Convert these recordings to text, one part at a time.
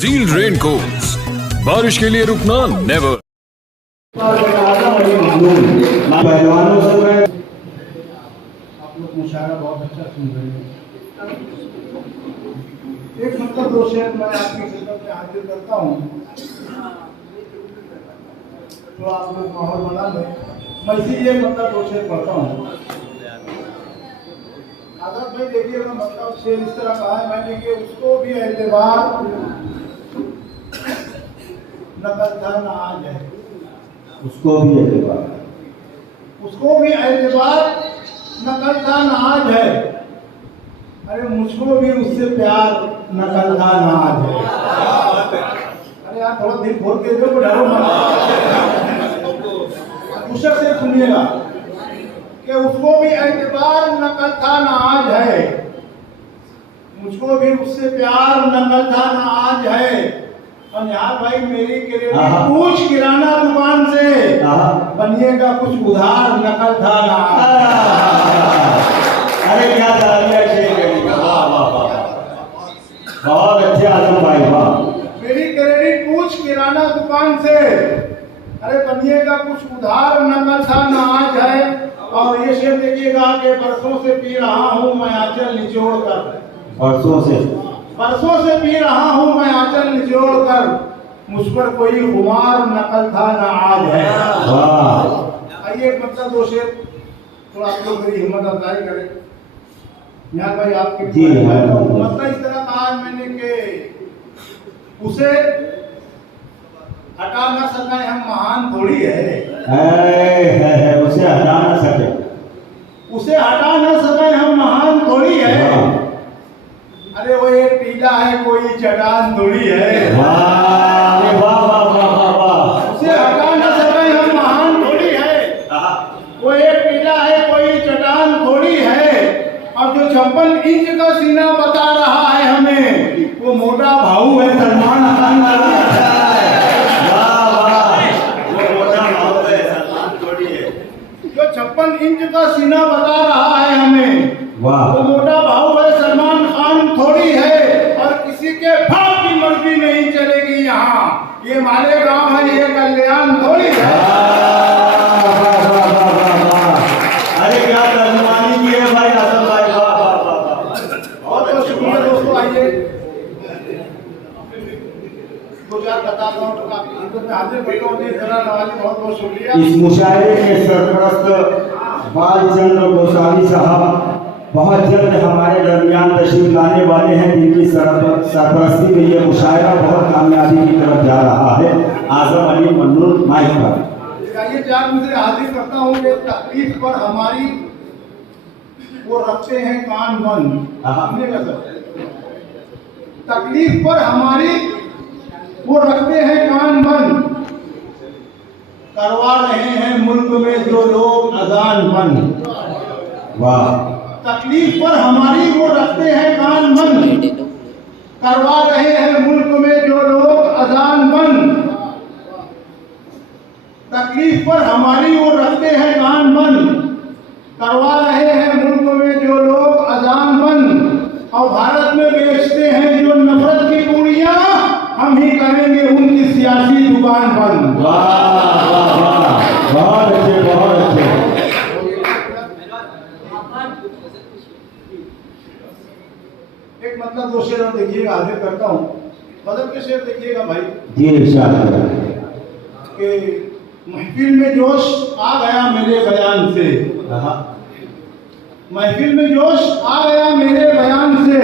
झील रेनकोट्स, बारिश के लिए रुकना नेवर। पहलवानों से मैं आप लोग मुशायरा बहुत अच्छा सुन रहे हैं। एक मतलब दो शेर मैं आपकी खिदमत में हाजिर करता हूँ, तो आप लोग माहौल बना लें। मैं इसीलिए मतलब दो शेर पढ़ता हूँ। आदत भाई देखिएगा, मतलब शेर इस तरह कहा है मैंने कि उसको भी एतबार नकल था ना आज है, उसको भी एतबार उसको भी एतबार नकल था ना आज है। अरे मुझको भी उससे प्यार नकल था ना आज है। अरे यार थोड़ा दिल खोल के जो डरो मत, कुशल से सुनिएगा कि उसको भी एतबार नकल था ना आज है, मुझको भी उससे प्यार नकल था ना आज है। और यार भाई मेरी पूछ किराना दुकान से बनिएगा कुछ उधार नकल था ना। अरे क्या तालियां शेर, वाह वाह वाह, बहुत अच्छे आजम भाई, वाह। मेरी क्रेडिट पूछ किराना दुकान से, अरे बनिएगा कुछ उधार नकल था ना आज है। और ये शेर देखिएगा कि बरसों से पी रहा हूँ मैं आंचल निचोड़ कर, बरसों से पी रहा हूँ मैं आंचल निचोड़ कर, मुझ पर कोई खुमार नकल था ना आज है। वाह। आइए मतलब दो शेर थोड़ा आप लोग मेरी हिम्मत अफजाई करें। यहाँ भाई आपके जी मतलब इस तरह कहा मैंने कि उसे हटा ना सका हम महान थोड़ी है, उसे हटा ना सके, उसे हटा ना सके हम महान थोड़ी है। अरे वो एक टीला है कोई चट्टान थोड़ी है। वाह वाह वाह वाह वाह, उसे हटा ना सके हम महान थोड़ी है। वो एक टीला है कोई चट्टान थोड़ी है। और जो 56 इंच का सीना बता रहा है हमें, वो मोटा भाऊ है सलमान खान। जो 56 इंच का सीना बता रहा है हमें, वाह, वो मोटा भाऊ है सलमान खान थोड़ी है। और किसी के बाप की मर्जी नहीं चलेगी यहाँ, ये मालेगांव है ये कल्याण थोड़ी है। अरे क्या तर्जुमानी की है भाई आजम भाई, वाह वाह वाह। बहुत बहुत शुक्रिया दोस्तों। आइए दो चार बताता हूँ तो आपकी खिदमत में हाजिर करता हूँ। जरा नवाजी बहुत बहुत शुक्रिया। इस मुशायरे के सरपरस्त बालचंद्र गोसावी साहब बहुत जल्द हमारे दरमियान तशरीफ लाने वाले हैं, जिनकी सरपरस्ती में ये मुशायरा बहुत कामयाबी की तरफ जा रहा है। आजम अली मन्नूर माइक पर। ये चार मुझे हाजिर करता हूँ कि तकलीफ पर हमारी वो रखते हैं कान बंद। तकलीफ पर हमारी वो रखते हैं कान बंद, करवा रहे हैं मुल्क में जो लोग अजान बंद। वाह। तकलीफ पर हमारी वो रखते हैं कान बंद, करवा रहे हैं मुल्क में जो लोग अजान बंद। तकलीफ पर हमारी वो रखते हैं कान बंद, करवा रहे हैं मुल्क में जो लोग अजान बंद। और भारत में बेचते हैं जो नफरत की पूड़ियां, हम ही करेंगे उनकी सियासी दुकान बंद। वाह वाह वाह, बहुत अच्छे बहुत अच्छे। एक मतलब दो शेर और देखिएगा, हाजिर करता हूँ। गजल के शेर देखिएगा भाई जी इरशाद कि महफिल में जोश आ गया मेरे बयान से, महफिल में जोश आ गया मेरे बयान से।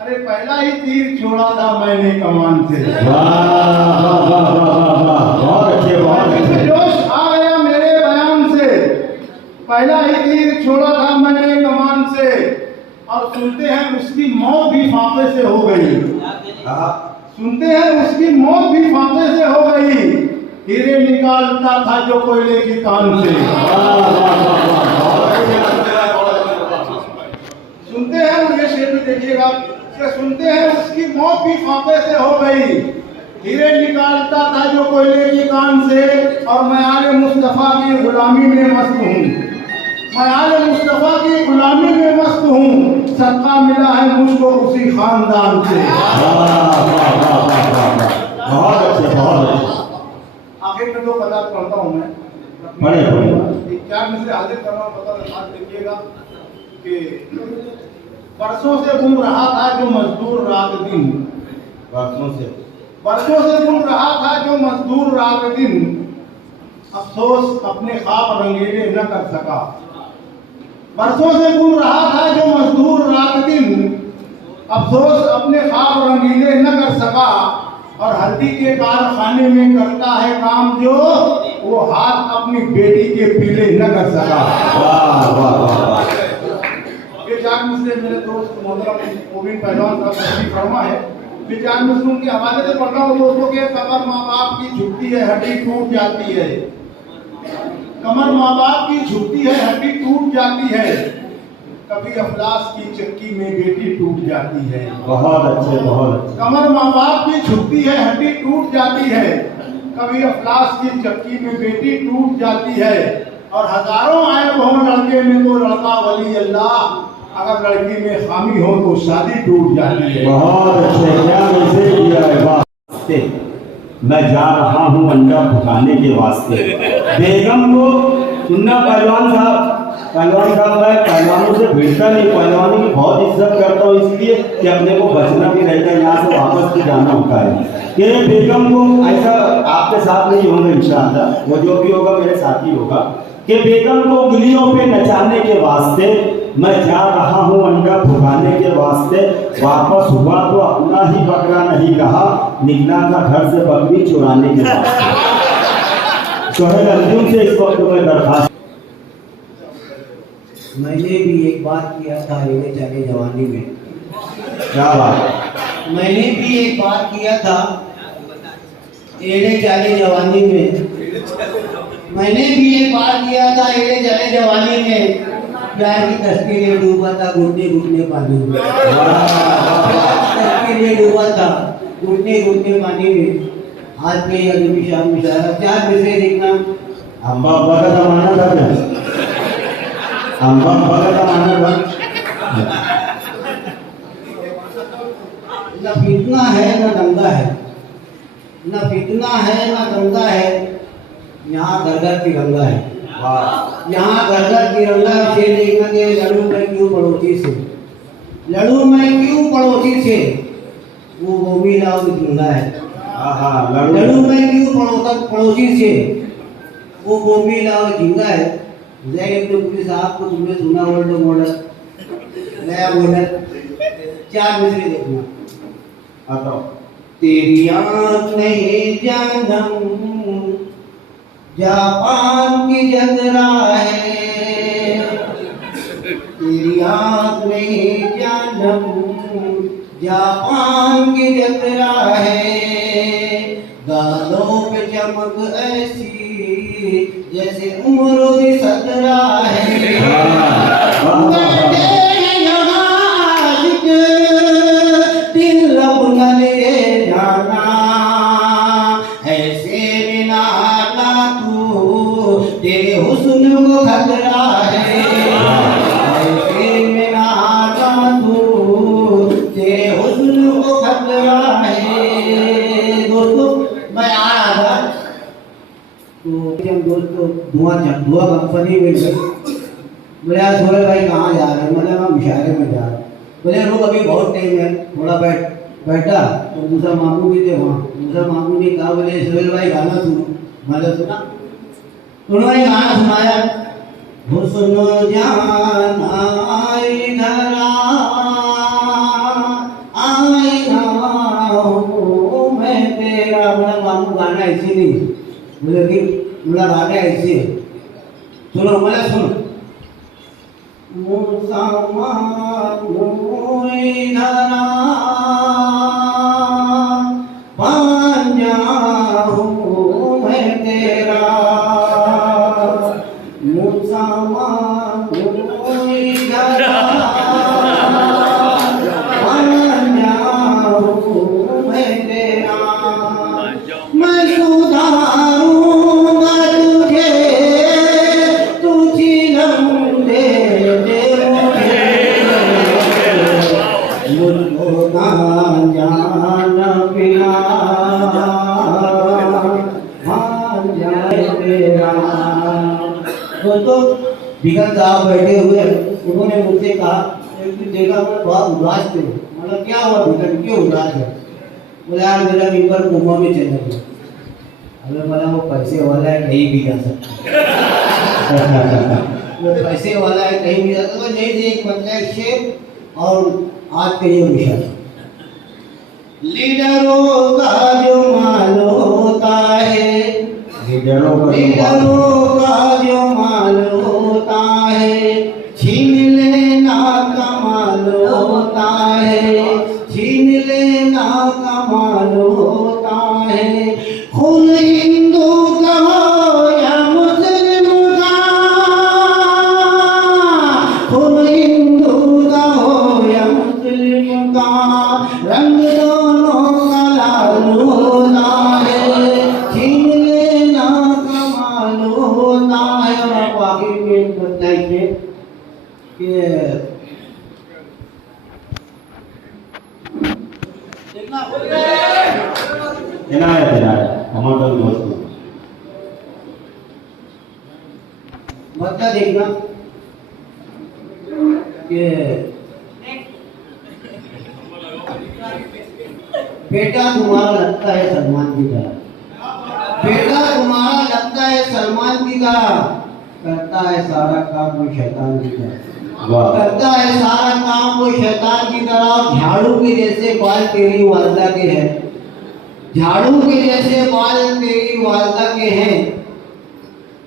अरे पहला ही तीर छोड़ा था मैंने कमान से। वाह वाह वाह वाह, बहुत अच्छे बहुत अच्छे। जोश आ गया मेरे बयान से, पहला ही तीर छोड़ा था मैंने कमान से। और सुनते हैं उसकी मौत भी फांके से हो गई, सुनते हैं उसकी मौत भी फांके से हो गई। हीरे निकालता था जो कोयले की कान से। सुनते हैं ये शेर भी देखिएगा कि सुनते हैं उसकी मौत भी फांके से हो गई, हीरे निकालता था जो कोयले की कान से। और मैं आले मुस्तफा की गुलामी में मस्त हूँ, मैं आले मुस्तफा की गुलामी में मस्त हूँ। सदका मिला है मुझको उसी खानदान से। पढ़े पढ़े। क्या मिसरे हाजिर करना पता हाथ देखिएगा कि बरसों से घूम रहा था जो मजदूर रात दिन, बरसों से घूम रहा था जो मजदूर रात दिन, अफसोस अपने ख्वाब रंगीले न कर सका। बरसों से घूम रहा था जो मजदूर रात दिन, अफसोस अपने ख्वाब रंगीले न कर सका। और हड्डी के कारखाने में करता है काम जो, वो हाथ अपनी बेटी के पीले न कर सका। वाह वाह वाह। ये चार मिसरे मेरे दोस्त मोहतरम मोबिन पहलवान साहब तशरीफ फरमा है। ये चार मिसरों के हवाले से पढ़ता हूँ दोस्तों के। कमर माँ बाप की झुकती है हड्डी टूट जाती है, कमर माँ बाप की झुकती है हड्डी टूट जाती है, कभी अफलास की चक्की में बेटी टूट जाती है। बहुत अच्छे बहुत अच्छे। कमर माँ बाप की झुकती है हड्डी टूट जाती है, कभी अफलास की चक्की में बेटी टूट जाती है। और हजारों आए हो लड़के में तो लड़का वली अल्लाह, अगर लड़की में खामी हो तो शादी टूट जाती है। बहुत अच्छे। क्या मैसेज दिया है। वाह। मैं जा रहा हूँ अंडा फुकाने के वास्ते। बेगम को सुनना पहलवान साहब मैं पहलवानों से भिड़ता नहीं, पहलवानी की बहुत इज्जत करता हूँ इसलिए कि अपने को बचना भी रहता है, यहाँ से वापस भी जाना होता है। कि बेगम को ऐसा आपके साथ नहीं होगा इंशाअल्लाह, वो जो भी होगा मेरे साथ ही होगा, कि बेगम को उंगलियों पे नचाने के वास्ते मैं जा रहा हूँ अंडा फुकाने के वास्ते। वापस हुआ तो अपना ही बकरा नहीं रहा, निकला था घर से बकरी चुराने के वास्ते। सोहेल अर्जुन से इस वक्त में दरखास्त। मैंने भी एक बात किया था एड़े चाले जवानी में। क्या बात? मैंने भी एक बात किया था एड़े चाले जवानी में। मैंने भी एक बात किया था एड़े चाले जवानी में। प्यार की कश्ती में डूबा था घुटने घुटने पानी में। कश्ती में डूबा था घुटने घुटने पानी में। आज के अदबी शाम मुशायरा चार मिसरे देखना। अम्बा अब्बा का जमाना था क्या? अम्बा अब्बा का जमाना था। न फितना है न दंगा है, न फितना है न दंगा है, यहाँ घर घर तिरंगा है। यहाँ घर घर तिरंगा से देखना के लड़ू मैं क्यों पड़ोसी से, लड़ू मैं क्यों पड़ोसी से, वो भूमि लाओ जिंदा है। लड़ू मैं क्यों पड़ोसी से, वो भूमि लाओ जिंदा है। जैन साहब को तुमने सुना ओल्ड मॉडल नया मॉडल। चार मिसरे देखना। बताओ। तेरी आँख नहीं जानम जापान की जगरा है, तेरी आँख नहीं जानम जापान की जगरा है। गालों पे चमक ऐसी जैसे उम्र की सतरा है। तेरे हुस्न को खतरा है, ऐसे में आता तू, तेरे हुस्न को खतरा है। दोस्तों मैं आ रहा था तो जब दोस्तों धुआं कंपनी में गए। बोले यार सोहेल भाई कहाँ जा रहे हैं? मैंने मैं मुशायरे में जा रहा हूँ। बोले रुक अभी बहुत टाइम है, थोड़ा बैठा तो दूसरा मामू भी थे वहाँ। दूसरा मामू ने कहा बोले सोहेल भाई गाना सुनो। मैंने सुना, उन्होंने गाना सुनाया। हुस्न जान आईना आईना हूँ मैं तेरा। बोला मामू गाना ऐसे नहीं, बोले कि बोला गाना ऐसे सुनो। मैंने सुनो। तेरा दोस्तों बिगन साहब बैठे हुए, उन्होंने मुझसे कहा, एक दिन देखा मैं बहुत उदास थे, मतलब क्या हुआ बिगन, क्यों उदास है? बोले यार मेरा नंबर कुंभ में चला गया। हमें बोला वो पैसे वाला है, कहीं भी जा सकता है। वो पैसे वाला है, कहीं भी जा सकता है। नहीं एक मतलब शेप और आज का ये विषय, लीडरों का जो माल होता है, लीडरों का जो माल होता है, छीन लेना कमाल होता है, छीन लेना कमाल होता है। खून हिंदू का हो या मुस्लिम का, खून हिंदू का हो या मुस्लिम का, रंग दोनों का लाल होता है, छीन लेना कमाल होता है। और आप आगे में बताइए कि इनायत हमारा दोस्त मतलब देखना कि बेटा तुम्हारा लगता है सलमान की तरह, बेटा तुम्हारा लगता है सलमान की तरह, करता है सारा काम वो शैतान की तरह, करता है सारा काम वो शैतान की तरह। झाड़ू के जैसे बाल तेरी वालदा के हैं, झाड़ू के जैसे बाल तेरी वालदा के हैं,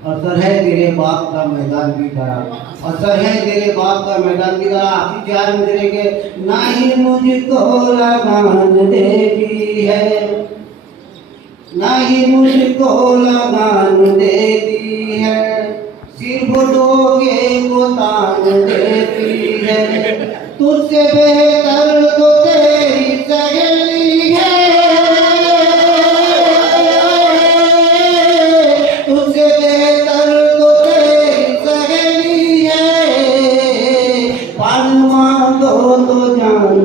असर है तेरे बाप का मैदान की तरह, असर है तेरे बाप का मैदान की तरह। आखिर 4 मिनट के नहीं मुझको लगान देती है, नहीं मुझको लगान देती है, सिर्फ डोगे को तान देती है। तुझसे बेहतर तो तेरी सहेली है, तुझसे बेहतर तो तेरी सहेली है, पालवा दो तो जान।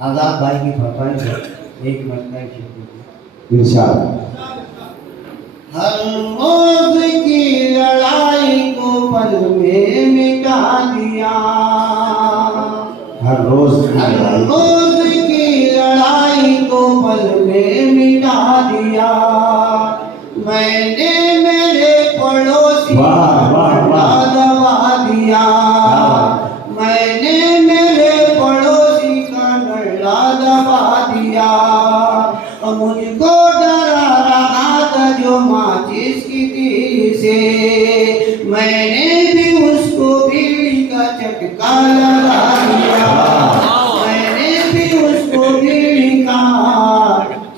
आजाद भाई की फरमाइश है, एक मिनट का इरशाद। हर रोज की लड़ाई को पल में मिटा दिया, हर रोज की लड़ाई को पल में मिटा दिया। मैंने मेरे पड़ोसी का दबा दिया, मैंने मेरे पड़ोसी का नल्ला दबा दिया। मुझको डरा रहा था जो माचिस की तीर से, मैंने भी उसको बीड़ी का चटका लगा दिया, मैंने भी उसको बीड़ी का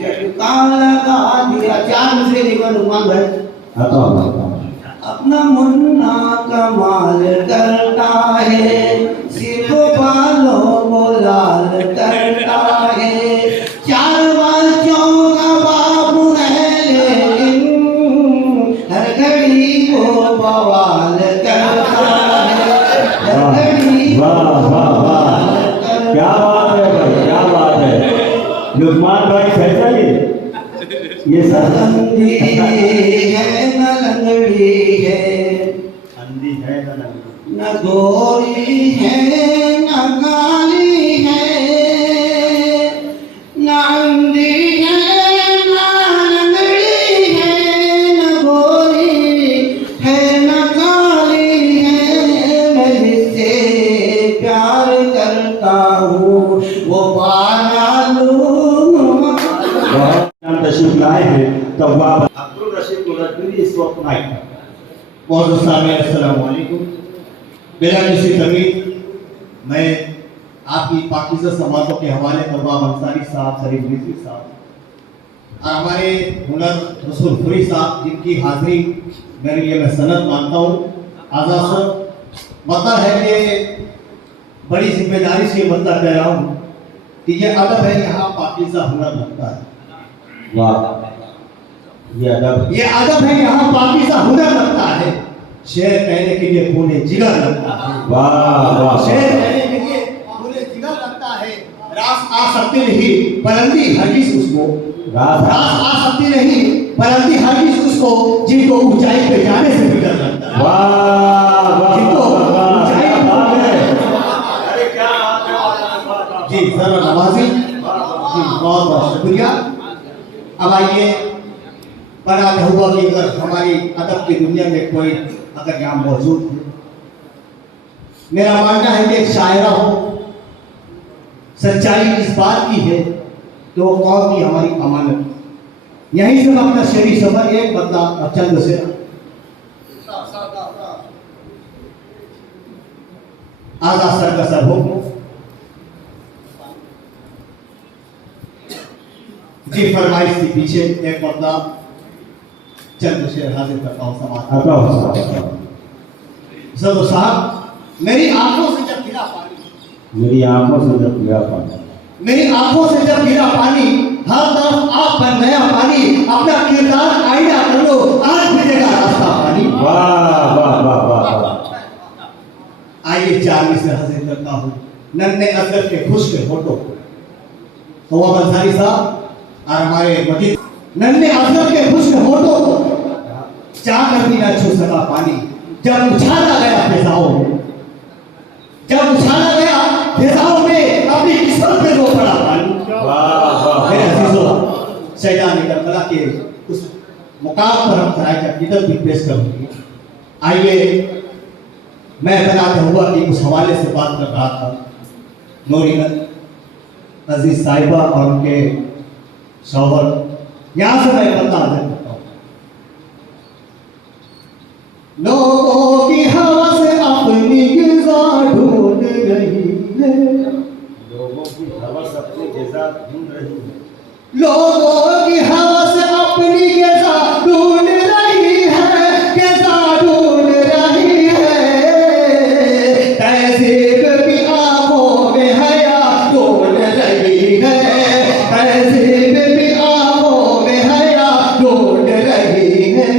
चटका लगा दिया। 4 से निकल उमंग है, अपना मुन्ना कमाल करता है, सिर्फ बालों को लाल करता है। 4 बच्चों का बाबू है लेकिन हर घड़ी को बवाल करता है, हर घड़ी को वाह क्या बात है भाई, क्या बात है। लुकमान भाई कैसा ये अंधी है न लंगड़ी है, अंधी है न गोरी है न काली है, न अंधी है न लंगड़ी है, न गोरी है न काली है। मैं जिससे प्यार करता हूँ वो बारालू तशरीफ लाए हैं। तब अब्दुल रशीद मुनव्वरी इस वक्त माइक पर। बहुत सामने अस्सलाम वालेकुम। मेरा निश्चित तमीद मैं आपकी पाकिज़ा समातों के हवाले तवाब अंसारी साहब, शरीफ रिजवी साहब और हमारे हुनर रसूल फरी साहब, जिनकी हाजिरी मेरे लिए मैं सनद मानता हूँ। आज़ाद साहब मतलब है कि बड़ी जिम्मेदारी से मतलब कह रहा हूँ कि ये अदब है, यहाँ पाकिज़ा हुनर लगता है। वाह ये अदब है, यहाँ पाकिज़ा हुनर लगता है। शेर कहने के लिए खूने जिगर लगता है। वाह शेर कहने के लिए खूने जिगर लगता है। रास आ सकते नहीं, बुलंदी हरगिज़ उसको रास आ सकती नहीं, परंतु हर किसी उसको जिनको ऊंचाई पे जाने से भी डर लगता है। वाह वाह जिनको ऊंचाई क्या बात है। जी सर नवाजी जी बहुत बहुत शुक्रिया। अब आइए बड़ा हुआ कि अगर हमारी अदब की दुनिया में कोई अगर यहाँ मौजूद है, मेरा मानना है कि एक शायरा हो, सच्चाई इस बात की है कि वो कौम की हमारी अमानत। यहीं से मैं अपना शेरी सफर एक बदला अब चंद से आजाद सर का सर हो जी फरमाइश के पीछे एक बदला चंद शेर हाजिर करता हूँ समाज। सदो साहब, मेरी आंखों से जब गिरा पानी, मेरी आंखों से जब गिरा पानी, मेरी आंखों से जब गिरा पानी, हर तरफ आप बन गया पानी, अपना किरदार आईना कर लो, आज मिलेगा रास्ता पानी। वाह वाह वाह वाह वाह। आइए चार्ली से हाजिर करता हूँ नन्हे अजगर के खुश के फोटो। तो वह अंसारी साहब और हमारे मजीद नन्हे अजगर के खुश के फोटो चाह कर भी न छू सका पानी, जब उछाला गया फिजाओं में, जब उछाला गया फिजाओं में, अपनी किस्मत पे रो पड़ा पानी। वाह वाह मेरे अजीजों, सैयदा निकल के उस मुकाम पर हम सराय का किधर भी पेश करूंगी। आइए मैं बताते हुआ कि उस हवाले से बात कर रहा था नूरीन अजीज साहिबा और उनके शौहर, यहां से मैं बता देता हूं। लोगों की हवा से अपनी गिज़ा ढूंढ रही है, लोगों की हवस अपनी गिज़ा ढूंढ रही है, लोगों की हवा से अपनी गिज़ा ढूंढ रही है, गिज़ा ढूंढ रही है। तहजीब भी आंखों में हया ढूंढ रही है, तहजीब भी आंखों में हया ढूंढ रही है।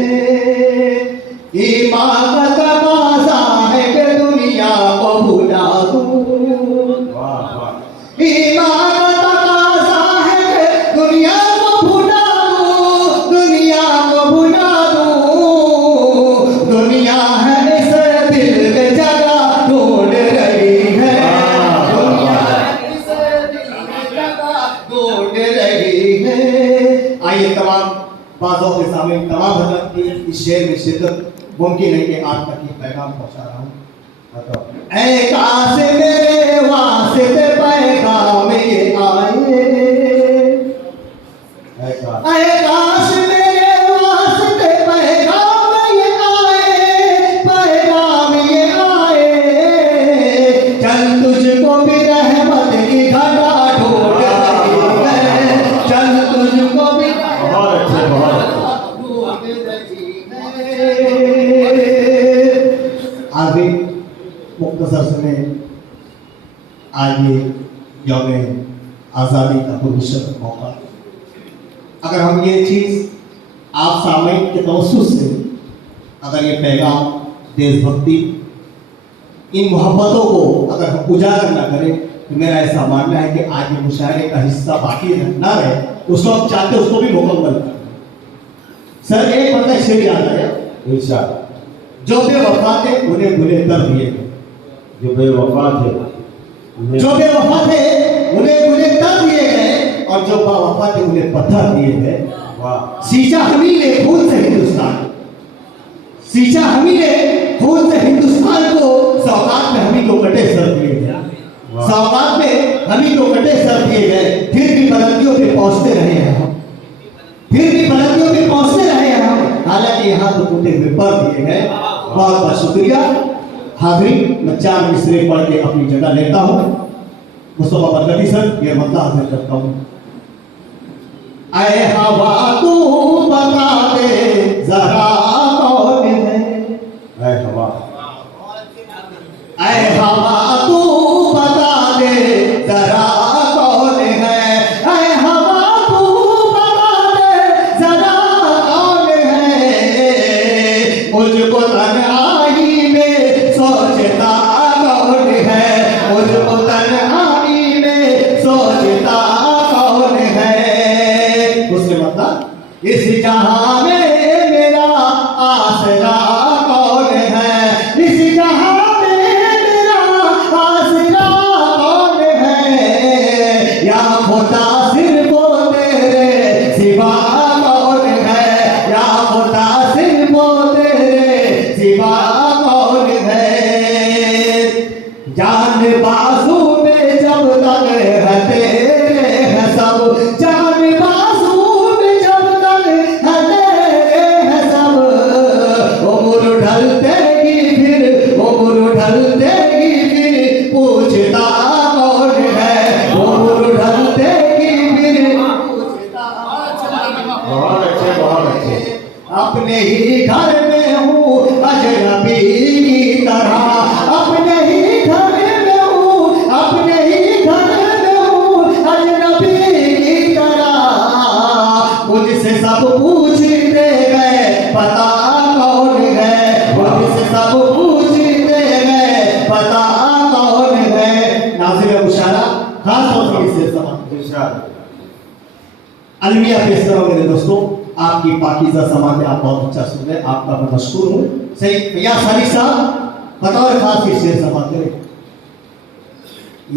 ईमान का तकाज़ा है कि दुनिया को भुला दूं, वाह वाह। ईमान का तकाज़ा है कि दुनिया को भुला दूं, दुनिया को भुला दूं। दुनिया है इस दिल में जगह ढूंढ रही है, दुनिया है इस दिल में जगह ढूंढ रही है। आइए तमाम बातों के सामने तमाम हजरत की इस शेर में शिद्दत मुमकिन है कि आप तक ये पैगाम पहुंचा रहा हूँ। ऐ काश मेरे वास्ते पैगाम ये आए, ऐसा ऐ काश मेरे वास्ते पैगाम ये आए, पैगाम ये आए। चल तुझको भी रहमत की घटा ढूंढ रही है, चल तुझको भी बहुत अच्छे बहुत अच्छे। आगे मुख्तसर समय आइए यौम आज़ादी का पुरस्कार मौका। अगर हम ये चीज़ आप सामयिक के तवस्सुस से अगर ये पैगाम देशभक्ति इन मोहब्बतों को अगर हम उजागर न करें तो मेरा ऐसा मानना है कि आज ये मुशायरे का हिस्सा बाकी ना रहे, उसको हम चाहते उसको भी मुकम्मल करें। सर एक मतलब शेर याद आया, इरशाद। जो बेवफा थे उन्हें बुरे कर दिए गए, जो बेवफा थे उन्हें जो बेवफा थे उन्हें बुरे कर दिए गए, और जो बावफा थे उन्हें पत्थर दिए गए। वाह। सींचा हमी ने खून से हिंदुस्तान, सींचा हमी ने खून से हिंदुस्तान को, सौगात में हमी को कटे सर दिए गए, सौगात में हमी को कटे सर दिए गए। फिर भी बुलंदियों पे पहुंचते रहे हैं हम, फिर भी बुलंदियों पे पहुंचते रहे हैं हम, हालांकि यहाँ तो टूटे हुए पर दिए गए। बहुत बहुत शुक्रिया। हाजिरीन, मैं 4 मिसरे पढ़ के अपनी जगह लेता हूँ। मुस्तफा बरकती सर ये मतलब हाजिर करता हूँ। ऐ हवा तू बता दे जरा कौन है, ऐ हवा, ऐ हवा तू बता दे जरा कौन है, ऐ हवा तू बता दे जरा कौन है। मुझको तन्हाई में सोचता कौन है, मुझको तन्हाई में सोचता कौन है। इस जहां में मेरा आसरा कौन है, इस जहां में मेरा आसरा कौन है, या खुदा सिर्फ तेरे सिवा कौन है, या खुदा सिर्फ तेरे सिवा कौन है। जान बाजू में जब तक है तेरे है सब, जान बाजू में जब तक है तेरे है सब, उम्र ढलते ही फिर उम्र ढलते ही फिर पूछता कौन है, उम्र ढलते ही फिर पूछता। बहुत अच्छे, बहुत अच्छे। अपने ही घर में हूँ अजनबी की तरह, अपने ही घर में हूँ, अपने ही घर में हूँ अजनबी की तरह, मुझसे सब पूछते गए पता कौन है, मुझसे सब पूछते गए पता कौन है। नाज़िर मुशारा खास तौर से इससे समान अलविया पेश करो मेरे दोस्तों। आपकी पाकीज़ा समात आप बहुत अच्छा सुन रहे, आपका मैं मशहूर हूँ। सही भैया सारिक साहब बतौर खास इस शेर समात करें।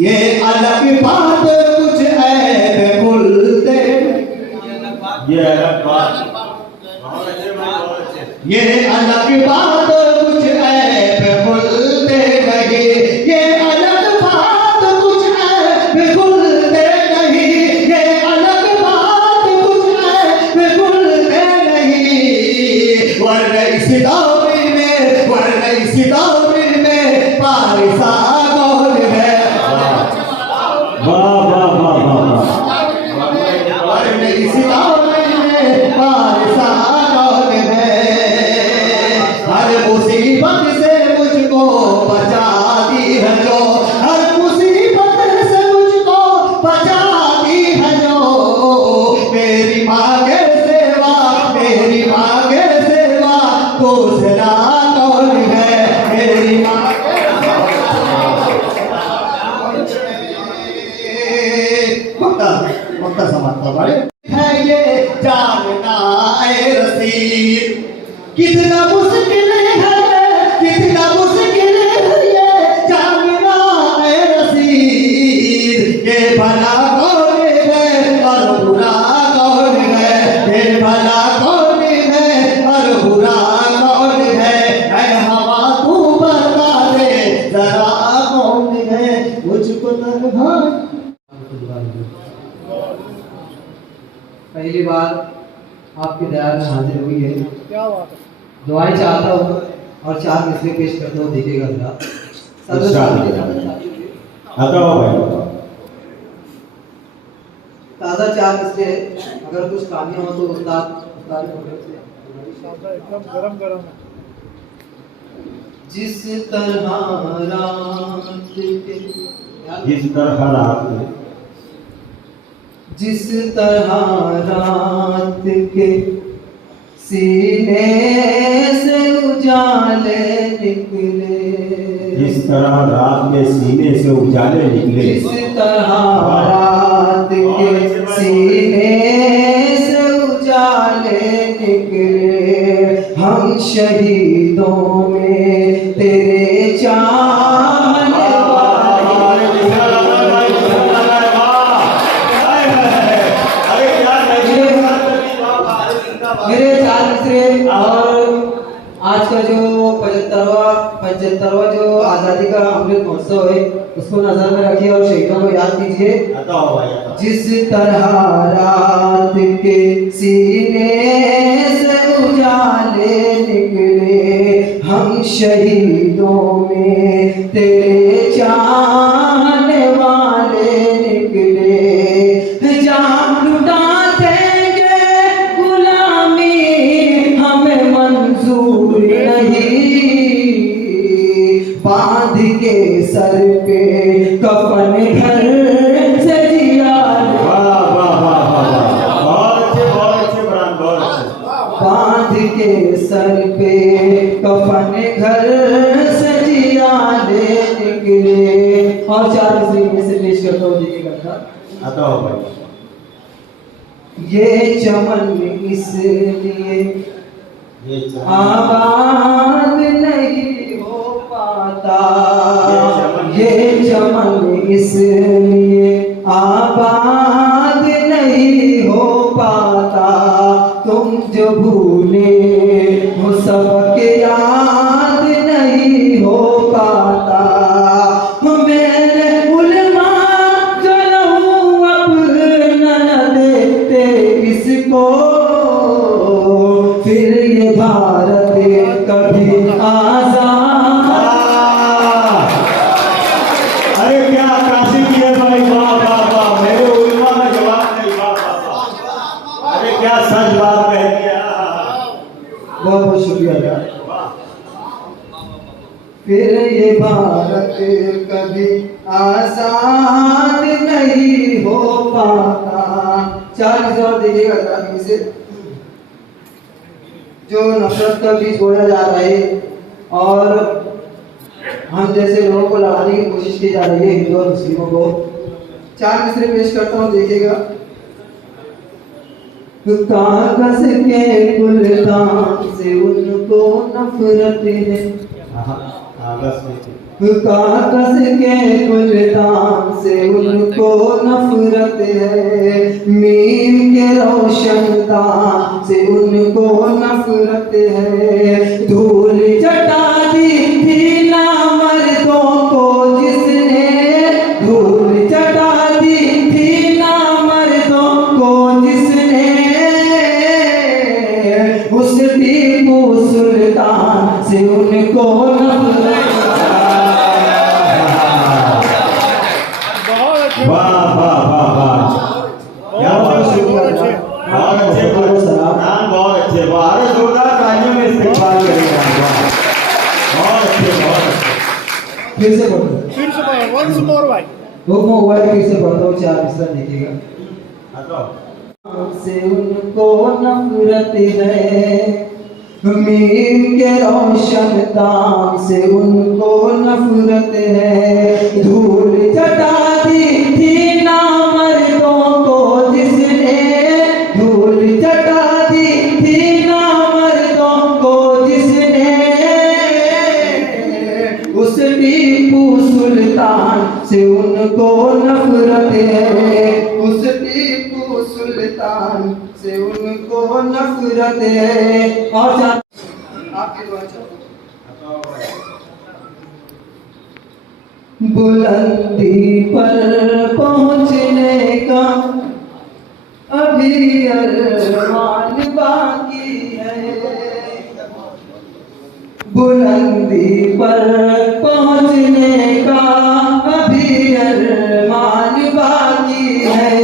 ये अलग बात कुछ ऐब खुलते, ये अलग बात, बहुत अच्छे भाई, बहुत अच्छे। ये अलग बात कुछ ऐब खुलते नहीं, ये अलग बात कुछ ऐब खुलते नहीं, ये अलग बात कुछ ऐब खुलते नहीं, वरना इस दौर में, वरना इस दौर में पारिसा कौन है। वाह वाह वाह वाह वाह। वरना इस दौर में पारिसा कौन है, हर मुसीबत से मुझको बचा दी है जो, हर मुसीबत से मुझको बचा दी है जो, मेरी मांगे सेवा, मेरी मांगे सेवा दूसरा कौन है, मेरी मांगे मुक्ता समाप्त बड़े है ये जानना ए रसीद, कितना मुश्किल है, कितना मुश्किल है ये जानना ए रसीद, ये भला कौन है और बुरा कौन है, ये भला कौन है और बुरा कौन है, ऐ हवा तू बता दे जरा कौन है, मुझको तन्हा। पहली बार आपके दयाल में हाजिर हुई है, दुआएं चाहता हूँ और 4 मिसरे पेश करता हूँ, देखिएगा जरा। बताओ भाई। ताज़ा 4 मिसरे, अगर कुछ खामियां हो तो उस्ताद एकदम गरम गरम है। जिस तरह रात के, जिस तरह रात में, जिस तरह रात के सीने से उजाले निकले, जिस तरह रात के सीने से उजाले निकले, जिस तरह रात के सीने से उजाले निकले, हम शहीदों में तेरे चाहने मेरे 4 मिसरे। और आज का जो 75वां जो आज़ादी का अमृत महोत्सव है उसको नजर में रखिए और शहीदों को याद कीजिए। बताओ भाई, बताओ। जिस तरह रात के सीने से उजाले निकले, हम शहीदों में तेरे चाहने वाले निकले, जान लुटा देंगे गुलामी हमें मंजूर नहीं, बांध के सर पे कफन घर से जिया, वाह वाह वाह वाह, बहुत अच्छे, बहुत अच्छे ब्रांड, बहुत अच्छे। बांध के सर पे कफन घर से जिया ले निकले। और 4 मिसरे में से पेश करता हूँ, देखिए करता। बताओ भाई। ये चमन इसलिए आबाद नहीं हो पाता, ये चमन इसलिए आबाद नहीं हो पाता, तुम जो भूले हो सबक याद नहीं हो पाता। मेरे उलमा जो लहू अपना न देखते इसको, फिर ये भारत कभी आजाद। अरे क्या काशी की है भाई, वाह वाह वाह, मेरे उलमा में जवाब नहीं, वाह वाह वाह, अरे क्या सच बात कह दिया। बहुत बहुत शुक्रिया यार। फिर ये भारत कभी आजाद नहीं हो पाता। 40 और देखिएगा जरा से, जो नफरत का बीज बोया जा रहा है और हम जैसे लोगों को लड़ाने की कोशिश की जा रही है हिंदू और मुस्लिमों को। 4 मिसरे पेश करता हूँ, देखिएगा। कागज के गुलदान से उनको नफरत है, कागज के गुलदान से उनको नफरत है, मीम के रोशनदान से उनको नफरत है। धूल चटा दी थी नामर्दों को जिसने, धूल चटा दी थी नामर्दों को जिसने, उस टीपू सुल्तान से उनको नफरत। वाह वाह वाह वाह, क्या बात है, बहुत अच्छे, बहुत अच्छे, बाहर जोरदार तालियों में इस्तेमाल करेंगे, बहुत अच्छे बहुत अच्छे। फिर से बोलो, once more भाई। वो मोबाइल फिर से पढ़ता हूँ, 4 मिसरा देखिएगा। से उनको नफरत है, मीम के रोशन दाम से उनको नफरत है। धूल चटा दी थी नामर्दों को जिसने, धूल चटा दी थी नामर्दों को जिसने, उस टीपू सुल्तान से उनको नफरत है, उस टीपू सुल्तान से उनको नफरत है। और आपकी दुआ चलो। बुलंदी पर पहुंचने का अभी अरमान बाकी है, बुलंदी पर पहुंचने का अभी अरमान बाकी है।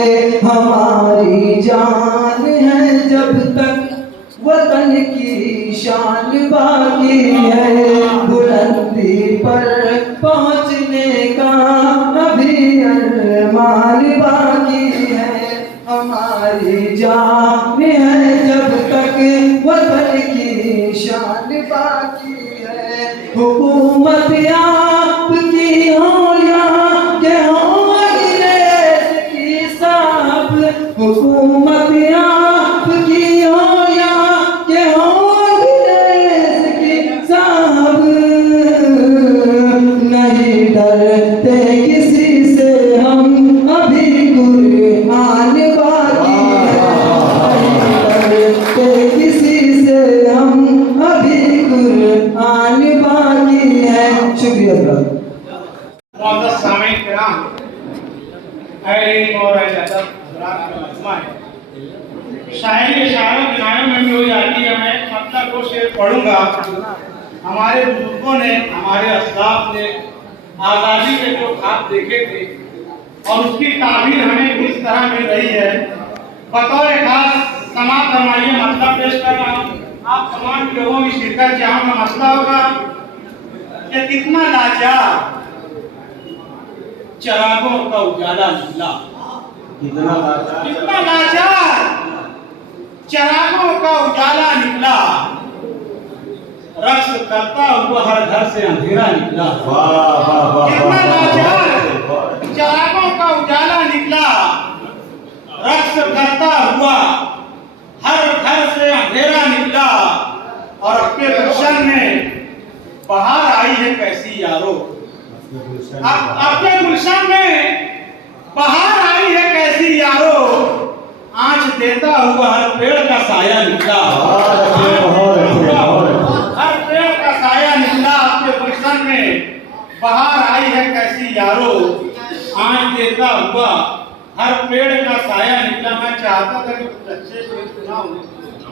हमारी जान है जब तक वतन की शान बाकी है, बुलंदी पर पहुंचने का अभी अरमान बाकी है। हमारी जान है जब तक वतन की शान बाकी है। हुकूमत आपकी हो या के हो अंग्रेज की साहब, हुकूमत आपकी हो या के हो अंग्रेज की साहब, नहीं डरते किसी से हम अभी कुरान बाकी है, नहीं डरते किसी से हम अभी कुरान बाकी है। शुक्रिया मुअज़्ज़ज़ सामीन किराम, अहले इल्म और अहले अदब हज़रात का मजमा है। शायर के शायरों के नाम में भी हो जाती है। मैं मतलब को शेर पढ़ूंगा। हमारे बुजुर्गों ने, हमारे अस्लाफ ने आज़ादी के जो ख्वाब देखे थे और उसकी ताबीर हमें किस तरह मिल रही है, बतौर खास समाप्त फरमाइए। मतलब पेश कर रहा हूँ, आप तमाम लोगों की शिरकत चाहूंगा। मसला होगा कि कितना लाचार चरागों का उजाला निकला, कितना लाचार, कितना लाचार चरागों का उजाला निकला, रक्स करता हुआ हर घर से अंधेरा निकला। वाह वाह वाह, कितना लाचार चरागों का उजाला निकला, रक्स करता हुआ और आपके गुलशन में बाहर आई है कैसी यारो। आपके गुलशन में बाहर आई है कैसी यारो, आँच देता हुआ हर पेड़ का साया निकला। हर पेड़ का साया निकला आपके गुलशन में बाहर आई है कैसी यारो, आँच देता हुआ हर पेड़ का साया निकला। मैं चाहता था कि कुछ अच्छे से सुनाऊं,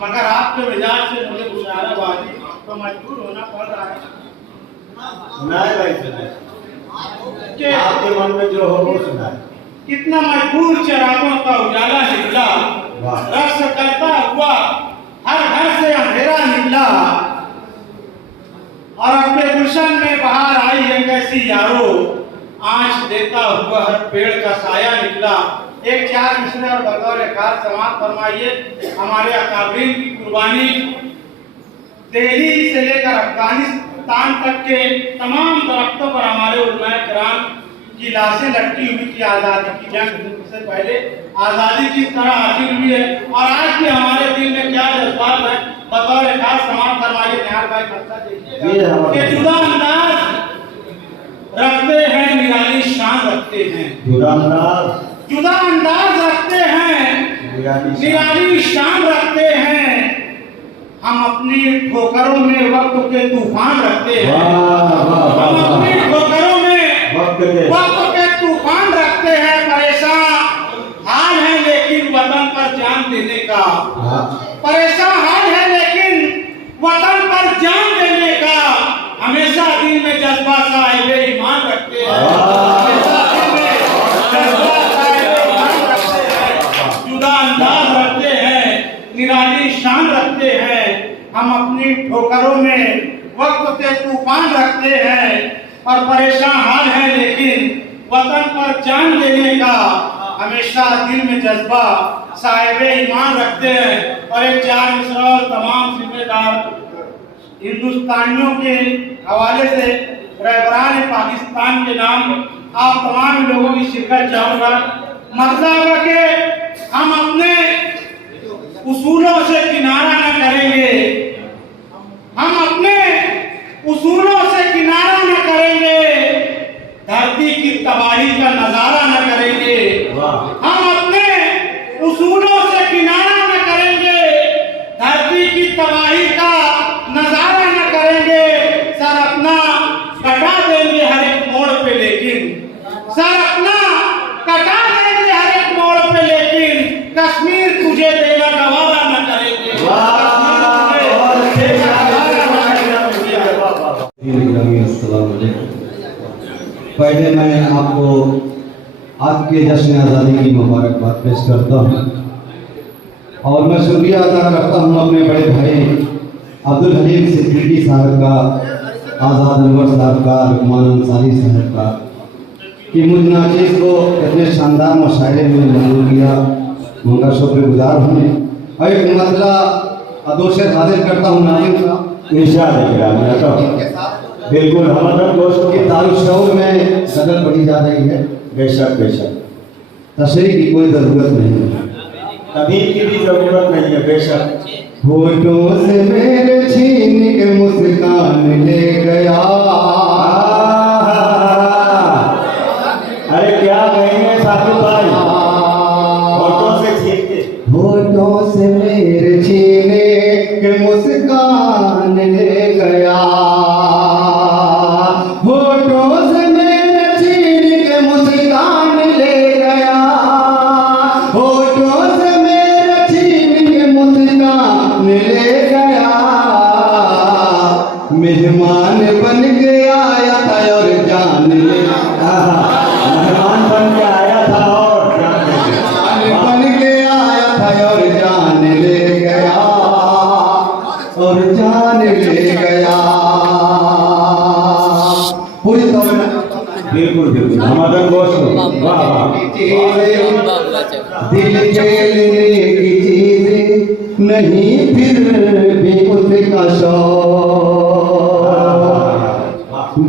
मगर आपके मिजाज से मुझे मुशायराबाजी तो मजबूर होना पड़ रहा है। सुनाए भाई सुनाए, आपके मन में जो हो वो सुनाए। कितना मजबूर चिरागों का उजाला निकला, रक्स करता हुआ हर घर से अंधेरा निकला। और अपने गुलशन में बाहर आई है कैसी यारो, आँच देता हुआ हर पेड़ का साया निकला। एक चार मिसरे और बतौर खास समाप्त फरमाइए। हमारे अकाबरीन की कुर्बानी दिल्ली से लेकर अफगानिस्तान तक के तमाम दरख्तों पर हमारे उलमाए किराम की लाशें लटकी हुई थी। आज़ादी की जंग से पहले आज़ादी की तरह हासिल हुई है। और आज भी हमारे दिल में क्या जज्बात है, बतौर खास समाप्त फरमाइए। निहाल भाई खर्चा देखिएगा कि जुदा अंदाज रखते हैं, निराली शान रखते हैं। जुदा अंदाज रखते हैं, निराली शान रखते हैं। हम अपनी ठोकरों में वक्त के तूफान रखते हैं। हम अपनी ठोकरों में वक्त के तूफान रखते हैं। परेशान हाल है लेकिन वतन पर जान देने का, परेशान हाल है लेकिन वतन पर जान देने का हमेशा दिल में जज्बा साहिब ईमान रखते हैं। हमेशा दिल में जज्बा साहिब ईमान रखते हैं, जुदा अंदाज रखते हैं, निराली शान रखते हैं। हम अपनी ठोकरों में वक्त के तूफान रखते हैं और परेशान हाल है लेकिन वतन पर जान देने का हमेशा दिल में जज्बा साहिब ईमान रखते हैं। और एक चार मिसरा और तमाम जिम्मेदार हिंदुस्तानियों के हवाले से रहबरान पाकिस्तान के नाम आप तमाम लोगों की शिरकत चाहूंगा। मतलब कि हम अपने उसूलों से किनारा न करेंगे, हम अपने उसूलों से किनारा न करेंगे, धरती की तबाही का नजारा न करेंगे। हम अपने उसूलों से किनारा न करेंगे, धरती की तबाही का नजारा न करेंगे। सर अपना कटा देंगे हर एक मोड़ पे, लेकिन सर अपना कटा देंगे हर एक मोड़ पे, लेकिन कश्मीर तुझे देना गवारा न करेंगे। पहले मैं आपको आज के जश्न आज़ादी की मुबारकबाद पेश करता हूँ और मैं शुक्रिया अदा करता हूँ अपने बड़े भाई अब्दुल हलीम सिद्दीकी साहब का, आज़ाद अनवर साहब का, रुकमान अंसारी साहब का कि मुझ नाचीज़ को इतने शानदार मुशायरे में मंजूर किया। उनका शुक्रगुजार हूँ। और एक मसला अदो से हाजिर करता हूँ नाजिम का बिल्कुल हमारा दोस्तों कि दारुशौर में गजल पढ़ी जा रही है। बेशक बेशक, तशरीह की कोई ज़रूरत नहीं है, कभी की भी जरूरत नहीं है। बेशक होठों से मेरे छीन के मुस्कान ले गया। अरे क्या कहेंगे साकिब भाई, होठों से छीन के, होठों से मेरे छीने के मुस्कान ले गया। होठों से मेरे छीन के मुस्कान ले गया। होठों से मेरे छीन के मुस्कान ले गया। मेहमान बन के आया था और जान ले मेहमान बन के आया था और बन के आया था और जान ले गया, और जान ले गया। पूरी बिल्कुल बिल्कुल हमारा दोस्त। वाह वाह, दिल खेलने की चीज नहीं फिर भी उसका शौक।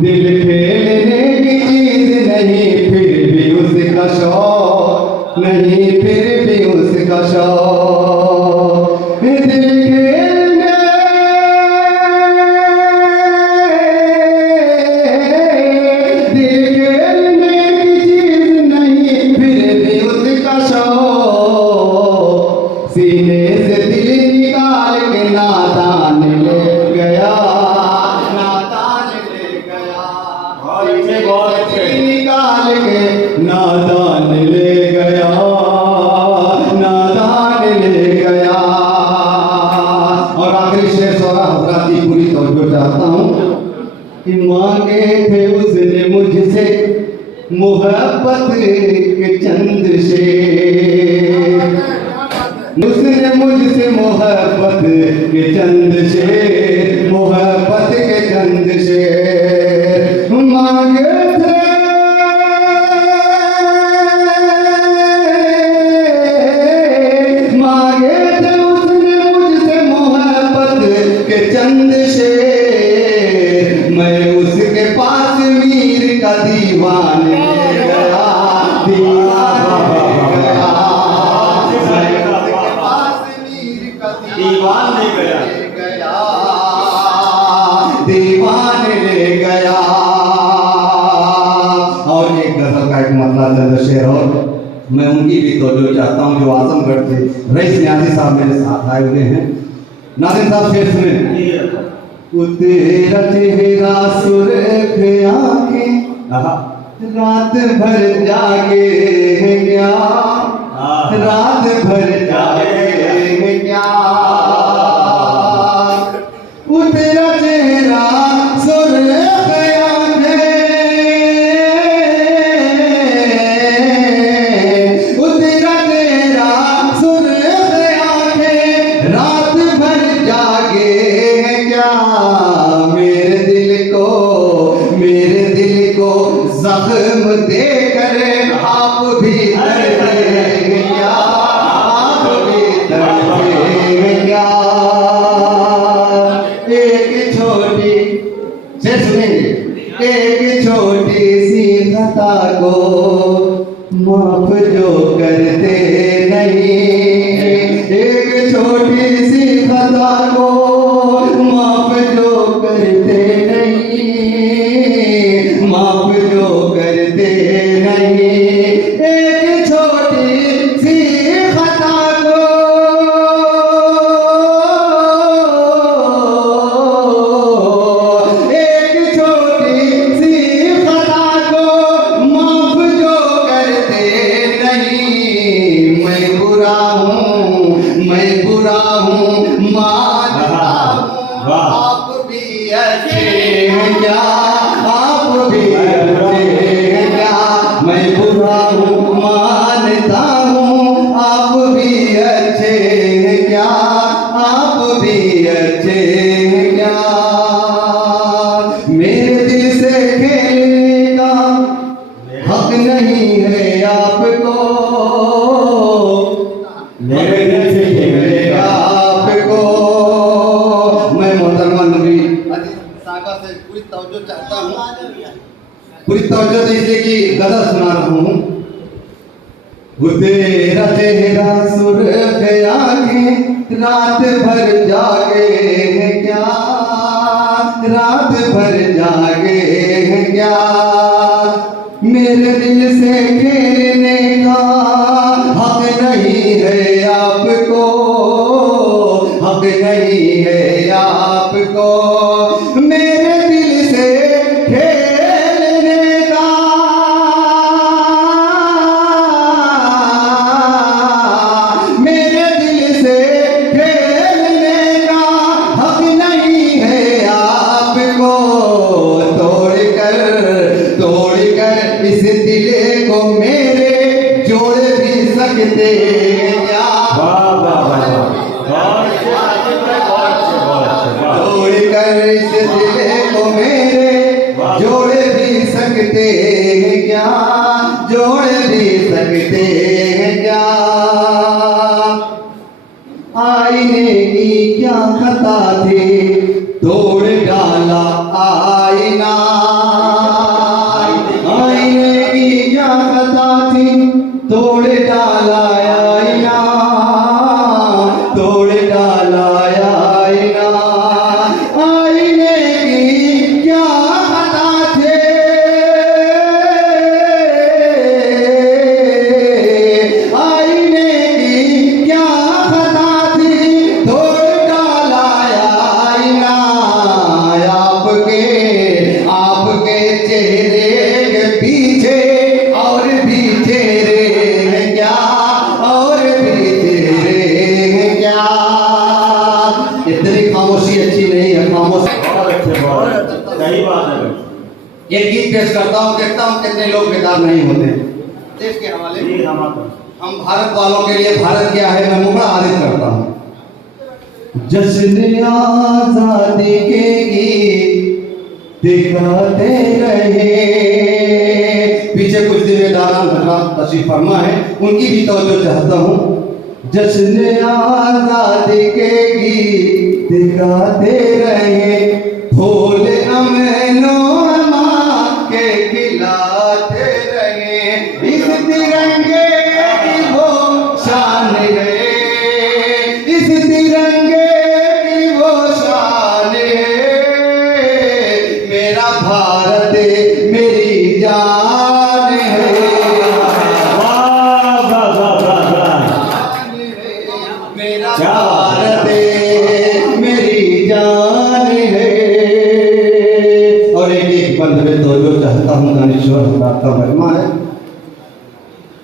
दिल खेलने की चीज नहीं फिर भी उसका शौक, नहीं फिर भी उसका शौक। दिल खेलने मोहब्बत के चंद से, उसने मुझसे मोहब्बत के चंद से, मोहब्बत के चंद से मांगे थे, मांगे थे उसने मुझसे मोहब्बत के चंद से। मैं उसके पास मीर का दीवान ले गया, दीवान ले गया, दीवान ले गया, दीवान ले गया। और एक गजल का एक मतलब चंद्र शेर और मैं उनकी भी तवज्जो चाहता हूँ जो आजमगढ़ से रईस न्याजी साहब मेरे साथ आए हुए हैं। नाज़िम साहब शेर सुने। तेरा चेहरा सुर्ख आंखें रात भर जागे हैं क्या, रात भर जागे हैं क्या, वो तेरा चेहरा सुर्ख आंखें, वो तेरा चेहरा सुर्ख आंखें रात भर जागे हैं क्या। मेरे दिल को जख्म देकर आप भी दर्द क्या, आप भी दर्द क्या। एक छोटी से सुनेंगे, एक छोटी सी खता को माफ जो करते नहीं, एक छोटी सी खता को माफ जो करते नहीं, माफ जो करते नहीं। एक छोटी सी खता को एक छोटी सी खता को माफ जो करते नहीं। मैं बुरा हूँ, मैं बुरा हूँ मानता हूँ, आप भी अच्छे हैं क्या, आप भी अच्छे हैं क्या। मैं बुरा हूँ मानता हूँ, आप भी अच्छे हैं क्या, आप भी अच्छे हैं क्या। मेरे दिल से खेलने का हक नहीं है आपको, मेरे दिल से खेलने का आपको। मैं मोहतरमा नबी साहिबा से पूरी तवज्जो चाहता हूँ, पूरी तवज्जो से इसलिए कि गजल सुना रहा हूँ। वो तेरा चेहरा सुर्ख आंखें रात भर जागे हैं क्या, रात भर जागे हैं क्या। मेरे दिल से खेलने का हक नहीं है आपको, हक नहीं है आपको। मेरे दिल से खेलने का मेरे दिल से खेलने का हक नहीं है आपको। तोड़ कर इस दिल को मेरे जोड़ भी सकते हैं क्या। तोड़ कर इस दिल को मेरे जोड़ भी सकते हैं क्या, जोड़ भी सकते हैं क्या। आईने की क्या खता थी, तोड़ डाला आईना। आईने की क्या खता थी, तोड़ डाला आईना, तोड़ डाला आईना। आईने की क्या खता थी, आईने की क्या खता थी, तोड़ डाला आईना। आपके चेहरे के पीछे और भी चेहरे हैं क्या, और भी चेहरे हैं क्या। इतनी खामोशी अच्छी नहीं है, खामोशी बहुत अच्छे, बहुत सही बात है। एक गीत पेश करता हूँ, देखता हूँ कितने लोग बेकार नहीं होते। देश के हवाले जी हम हम भारत वालों के लिए भारत क्या है मैं मुकड़ा आरित करता हूँ। जश्न आजादी के गीत दिखाते रहे, पीछे कुछ दिवेदार हजरात तशरीफ फरमा है, उनकी भी तवज्जो चाहता हूँ। जश्न आजादी के गीत दिखाते रहे, फूल अमनो अमा के खिलाते रहे, इस तिरंगे की वो शान है, इस तिरंगे की वो शान है, मेरा भारत मेरी जान है, वाह वाह वाह वाह वाह मेरा भारत मेरी जान है। और एक बंद में तो चाहता हूँ दानेश्वर का महिमा है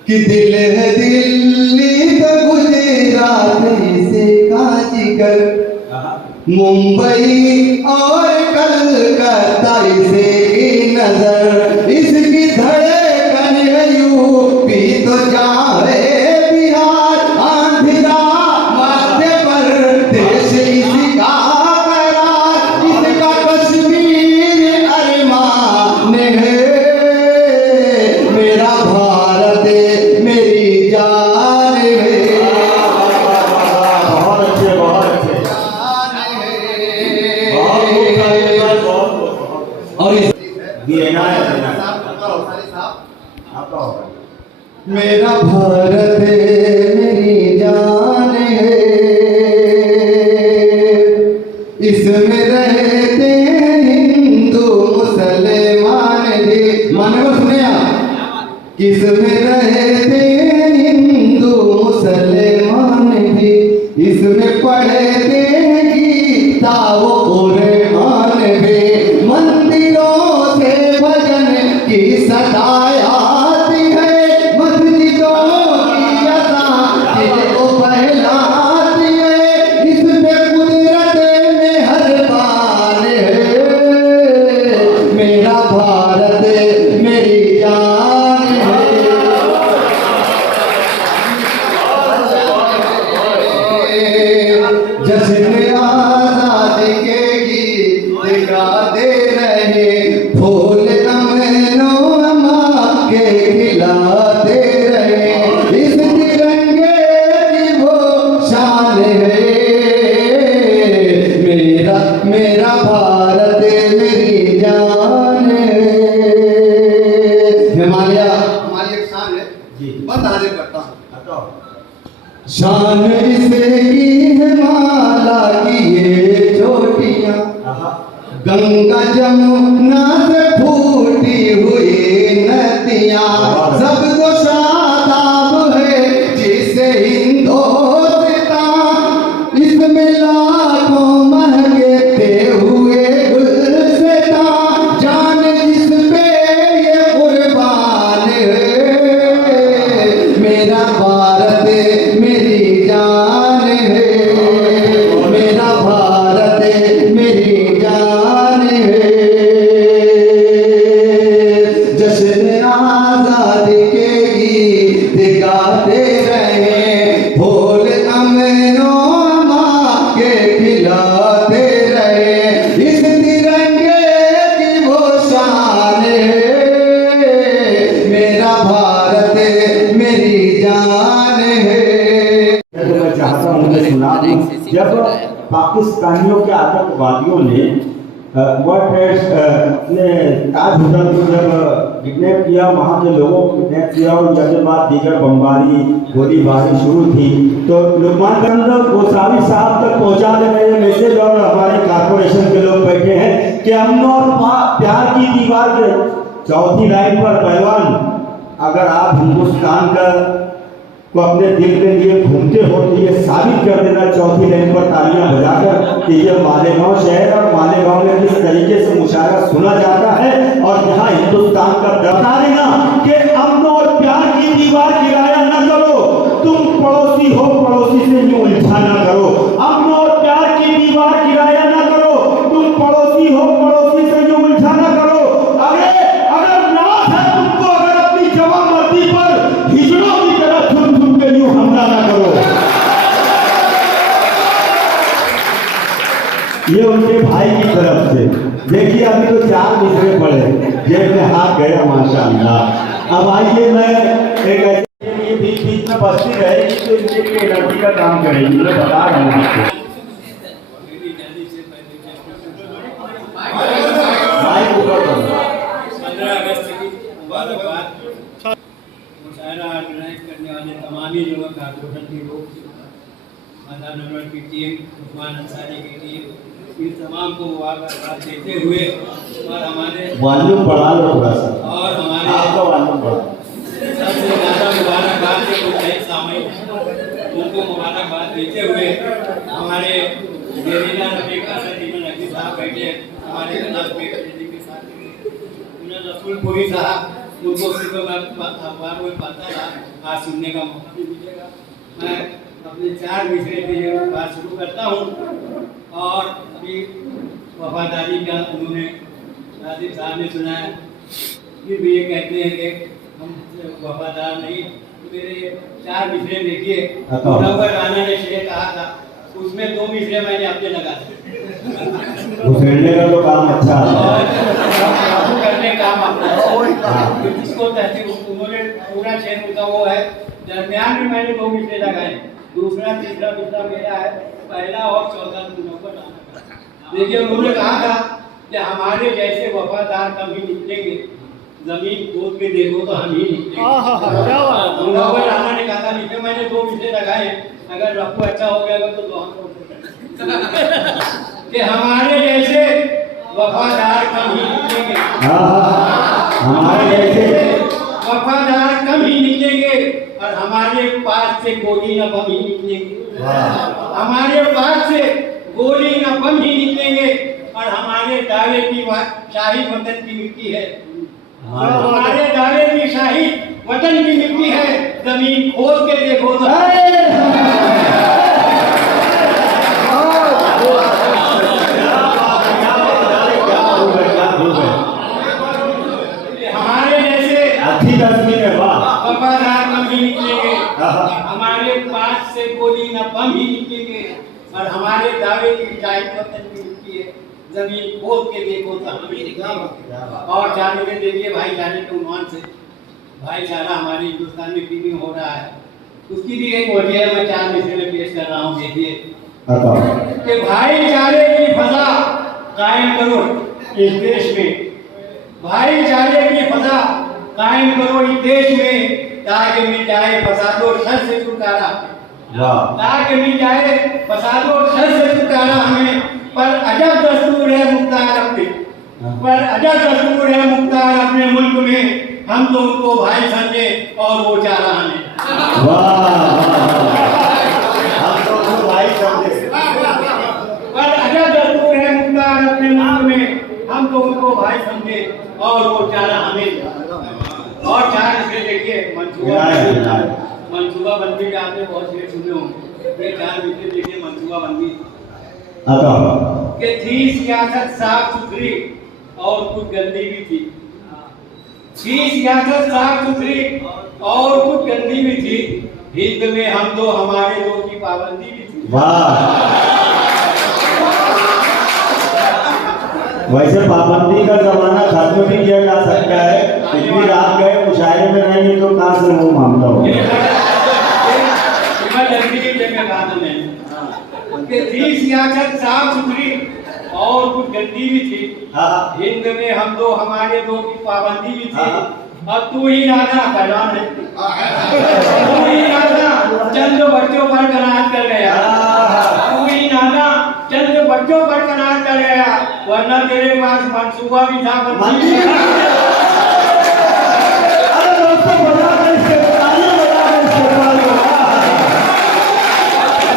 कि दिल है दिल्ली का गुजरात से कांचीगर, मुंबई और कलकत्ता से नजर, इसकी धड़कन है यूपी तो जाए बिहार, आंध्रा मध्य प्रदेश इसका करार, इसका कश्मीर अरमान है, मेरा भारत मेरी जान है, बहुत अच्छे बहुत अच्छे और इस देना है मेरा भारत मेरी जान है, इसमें रहते हिंदू मुसलमान भी, माने को सुने आप, इसमें रहते हिंदू मुसलमान भी, इसमें पढ़ते गीता वो कुरान भी, मंदिरों से भजन की सदाई आती है, मस्जिदों की अज़ान को बहलाती है, इसमें कुदरत में हर बान है, मेरा भारत मेरी जान है। जश्न आजादी के गीत गाते रहे, फूल अमनो अमा के खिलाते रहे, इस तिरंगे की वो शान है, मेरा भारत मेरी जान है। हमारी एक शान है जी, बंद हाजिर करता हूँ। शान इसे की है माला की ये चोटियां, गंगा जमुना से फूटी हुई नदियां, सबको शादाब है जिसे हिंदुस्तान, इसमें लाखों महके हुए गुलसितां, जान जिस पे ये कुर्बान है, मेरा भारत मेरी जान है, मेरा भारत मेरी जान है। जश्न आजादी के गीत गाते रहे, फूल अमनो अमा के खिलाते रहे, इस तिरंगे की वो शान है, मेरा भारत मेरी जान है। मैं चाहता हूँ कि सुना दूं। जब पाकिस्तानियों के आतंकवादियों ने वर्ल्ड ट्रेड अपने ताज होटल को जब किडनैप किया, वहाँ के लोगों को किडनैप किया और जब बाद दीगर बमबारी गोलीबारी शुरू थी, तो लुकमानगंज गोसावी साहब तक पहुँचा देने ये मैसेज, और हमारे कॉर्पोरेशन के लोग बैठे हैं कि अमन और प्यार की दीवार के चौथी लाइन पर पहलवान, अगर आप हिंदुस्तान का को अपने दिल के लिए घूमते हो तो ये साबित कर देना चौथी लाइन पर तालियां बजाकर कि ये मालेगांव शहर और मालेगांव में किस तरीके से मुशायरा सुना जाता है, और यहाँ हिंदुस्तान का बता देना कि अमन और प्यार की दीवार गिराया न करो, तुम पड़ोसी हो पड़ोसी से यूं उलझा न करो, अमन और प्यार की दीवार गिराया न करो, तुम पड़ोसी हो पड़ोसी से यूं उलझा न करो। अगर नाथ है तुमको, अगर अपनी जवान मर्दी पर ये उनके भाई की तरफ से। देखिए अभी तो 4 मिसरे पड़े, जेब में हाथ गया माशाअल्लाह। अब आइए मैं एक ये बीच बीच में बस्ती रहेगी तो इनके लिए एनर्जी का काम करेगी, मैं बता रहा हूँ आपको। माइक ऊपर करो। 15 अगस्त की मुशायरा ऑर्गेनाइज करने वाले तमाम ही लोगों कारपोरेशन के लोग, आधा नंबर की टीम, उस्मान अंसारी की टीम, इन तमाम को मुबारकबाद देते हुए और हमारे वॉल्यूम बढ़ा लो थोड़ा सा, और हमारे आपका वॉल्यूम बढ़ा। सबसे ज़्यादा मुबारकबाद के कुछ नए सामयिक उनको मुबारकबाद देते हुए हमारे गेरीना नबी कासरीमन नबी साहब बैठे, हमारे जनाब के साथ उन्हें रसूलपुरी साहब उनको सिर्फ अखबार में पता था, आज सुनने का मौका भी मिलेगा। मैं अपने 4 मिसरे पे ये बात शुरू करता हूँ और अभी वफादारी का उन्होंने राजीव साहब ने सुनाया, फिर भी ये कहते हैं कि हम वफादार नहीं। मेरे 4 मिसरे देखिए, मुनव्वर राना ने शेर कहा था, उसमें 2 मिसरे मैंने अपने लगा दिए। उछेड़ने का तो काम अच्छा है, करने काम अपना जिसको तहसील उन्होंने पूरा शेर उनका वो है। दरमियान में मैंने 2 मिसरे लगाए, दूसरा तीसरा मिसरा मेरा है, पहला और चौथा मुनव्वर राना का। देखिए उन्होंने कहा था कि हमारे जैसे वफादार कभी निकलेंगे, जमीन खोद के देखो तो हम ही निकलेंगे। मुनव्वर राना ने कहा था, नीचे मैंने 2 मिसरे लगाए, अगर रफू अच्छा हो गया तो 2 कि हमारे जैसे वफादार कम ही निकलेंगे, हमारे जैसे वफादार कम ही निकलेंगे और हमारे पास से गोली न बम ही निकलेंगे। हमारे पास से गोली न बम ही निकलेंगे और हमारे दावे की शाही वतन की मिट्टी है, हमारे दावे की शाही वतन की मिट्टी है, जमीन खोद के देखो तो हमारे जैसे वफादार कम ही निकलेंगे, हमारे पास से गोली न बम ही निकलेंगे और हमारे दावे की शाही वतन की मिट्टी है, जमीन खोद के देखो तो हम ही निकलेंगे। और चारों में देखिए भाईचारे के उन्वान से भाईचारा हमारे हिंदुस्तान में क्यों हो रहा है, उसकी भी एक वजह मैं 4 मिसरे में पेश कर रहा हूँ। देखिए कि भाईचारे की फजा कायम करो इस देश में, भाईचारे की फजा कायम करो इस देश में, ताकि मिल जाए फसादो शर से छुटकारा, ताकि मिल जाए फसादो शर से छुटकारा हमें। पर अजब दस्तूर है मुख्तार अपने, पर अजब दस्तूर है मुख्तार अपने मुल्क में, हम तो उनको भाई समझे और वो चारा हमें। पर अजब दस्तूर है मुख्तार अपने मुल्क में, हम तो उनको भाई समझे और वो चारा हमें। और 4 मिसरे देखिए, मंसूबा बंदी का आपने बहुत शेर सुने होंगे, ये 4 मिसरे देखिए मंसूबा बंदी कि थी सियासत साफ सुथरी और कुछ गंदी भी थी, थी सियासत साफ सुथरी और कुछ गंदी भी थी, हिंद में हम दो हमारे दो की पाबंदी भी थी। वैसे पाबंदी का जमाना खत्म भी किया जा सकता है, इतनी रात गए मुशायरे में रहेंगे तो कहाँ से वो मामला होगा। सियासत साफ सुथरी और कुछ गंदी भी थी, हिंद में हम दो हमारे दो की पाबंदी भी थी। अब तू ही राजा पहलवान है, तू ही राजा चंद बच्चों पर कनात कर गया, तू ही राजा चंद बच्चों पर कनात कर गया, वरना तेरे पास मंसूबा भी था बंदी।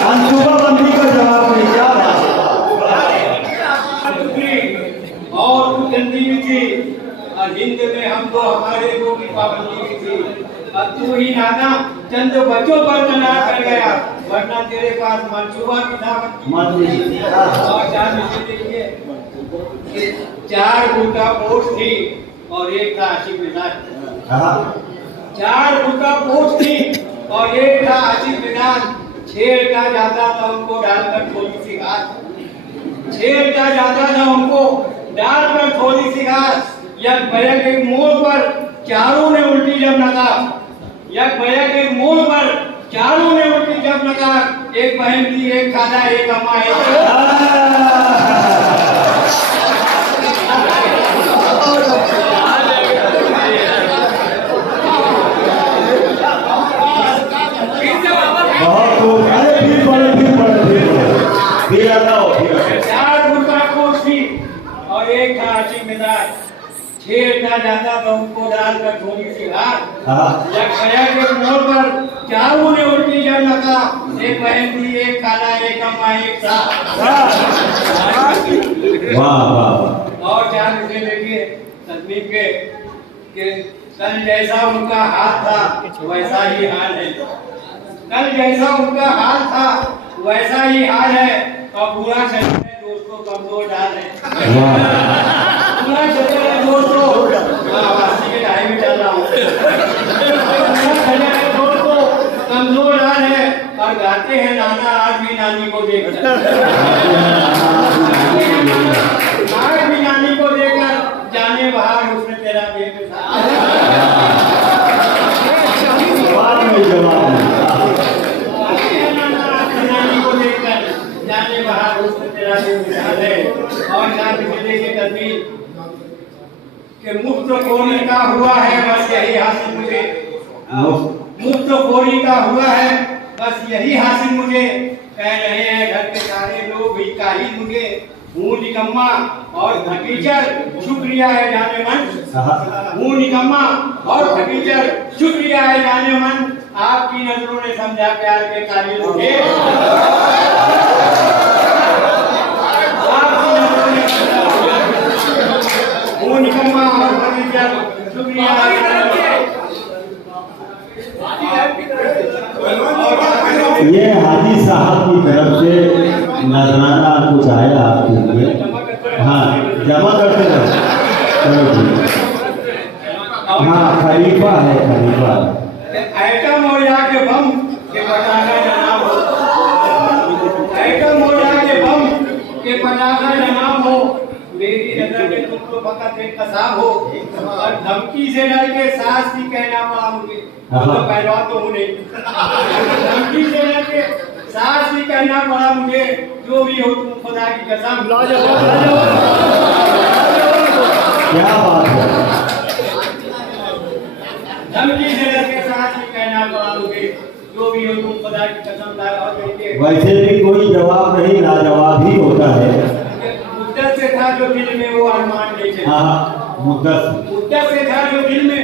मंसूबा बंदी का जवाब नहीं क्या और कुछ गंदी भी थी और हिंद में हम दो हमारे दो की पाबंदी भी थी। अब तू ही नाना चंद बच्चों पर कनात कर गया, वरना तेरे पास मंसूबा भी था। और 4 मिसरे देखिए, 4 गुर्गा पोस्ट थी और एक था आशिक मिजाज, 4 गुर्गा पोस्ट थी और एक था आशिक मिजाज, छेड़ का जाता था उनको डालकर थोड़ी सी घास, छेड़ता जाता था उनको डालकर थोड़ी सी घास। यक भैया के मोड़ पर चारों ने उल्टी जब नका, यक भैया के मोड़ पर चारों ने उल्टी जब नका, एक बहन थी, एक खाला, एक अम्मा, और एक था जिम्मेदार। छेड़ता जाता था उनको डालकर थोड़ी सी घास। यक भैया के मोड़ पर चारों ने उल्टी जब नका, एक बहन थी, एक खाला, एक अम्मा, एक था। वाह वाह। और चार मुझे देखिए तस्वीर के कि कल जैसा उनका हाथ था वैसा ही हाल है, कल जैसा उनका हाल था वैसा ही हाल है। और बुरा चल रहा है दोस्तों, कमजोर डाल है, बुरा चल रहा है दोस्तों, वासी के ढाई में चल रहा हूँ, दोस्तों कमजोर डाल है। और गाते हैं नाना आज भी नानी को देखकर, आज भी नानी को देखकर जाने बाहर उसने तेरा बेट नानी को देखकर जाने बाहर उसने तेरा बेट है। और के मुफ्त खोरी का हुआ है बस यही हासिल मुझे, मुफ्त खोरी का हुआ है बस यही हासिल मुझे। कह रहे हैं घर के सारे लोग भी काहिल मुझे, हूँ निकम्मा और भतीजर शुक्रिया है जाने मन, हूँ निकम्मा और भतीजर शुक्रिया है जाने मन। आपकी नजरों ने समझा प्यार के काबिल मुझे, आपकी नजरों ने हूँ निकम्मा और भतीजर शुक्रिया है। ये हाजी साहब की तरफ से नजराना कुछ आया आपके लिए, हाँ जमा करते रहो। चलो ठीक, हाँ खलीफा है, खलीफा आइटम हो जाके बम के पटाखा जनाब हो, आइटम हो जाके बम के पटाखा जनाब हो। मेरी नजर में तुम तो फकत एक कसाब हो, और धमकी से डर के सास भी कहना पड़ा मुझे, तो पहलवान तो हूँ नहीं, धमकी से डर के सास भी कहना पड़ा मुझे, जो भी हो तुम खुदा की कसम। क्या बात है, धमकी से डर के सास भी कहना पड़ा मुझे, जो भी हो तुम खुदा की कसम। वैसे भी कोई जवाब नहीं, लाजवाब ही होता है। मुद्दत से था जो दिल में वो अरमान ले चले, हाँ मुद्दत से था जो दिल में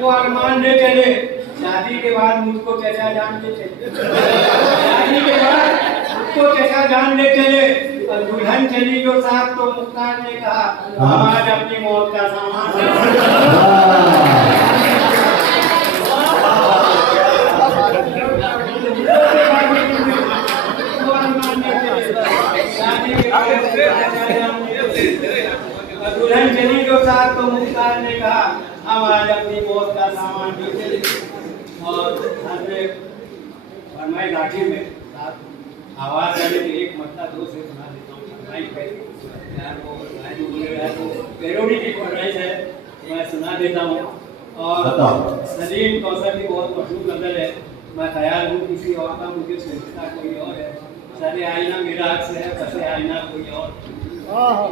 वो अरमान ले चले। शादी के बाद मुझको चचा जान ले चले, शादी के बाद मुझको चचा जान ले चले। और दुल्हन चली जो साथ तो मुख्तार ने कहा हमारे अपनी मौत का सामान दुल्हन चली जो साथ तो मुख्तार ने कहा हम आज अपनी मौत का सामान भी चले। और फरमाई घाटी में आवाज आने की एक मत्ता दो से सुना देता हूँ। पेरोडी की फरमाइश है, मैं सुना देता हूँ। और सलीम कौसर की बहुत मशहूर नजर है, मैं ख्याल हूँ किसी और का मुझे सोचता कोई और है, सरे आईना मेरा हक से है, बसे आईना कोई और।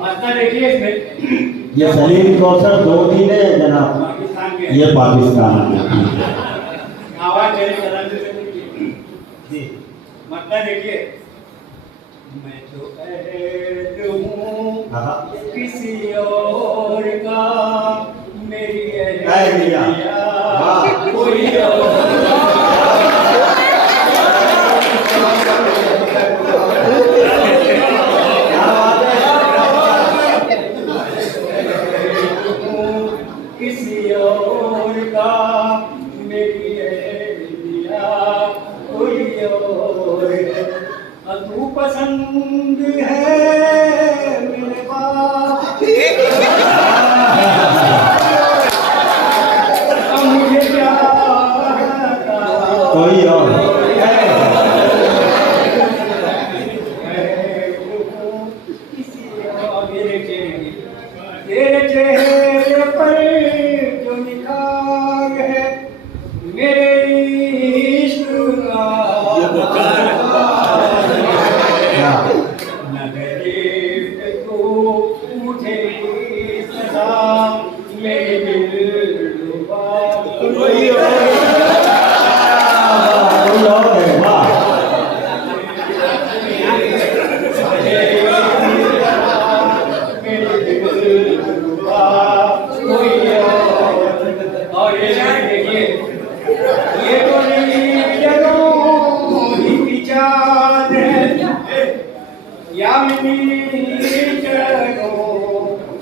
मत्ता देखिए इसमें, ये सलीम कौसर दो दिन है जनाब, पाकिस्तान के, ये पाकिस्तान के। आवाज चले चलाने से मत्ता देखिए। मैं तो ऐड हूँ किसी और का, मेरी ऐडिया कोई और। किसी और का मेरी ऐडिया कोई और है, तू पसंद है मेरे पास मुझे क्या कोई और किसी चाँद है यामिनी चरणों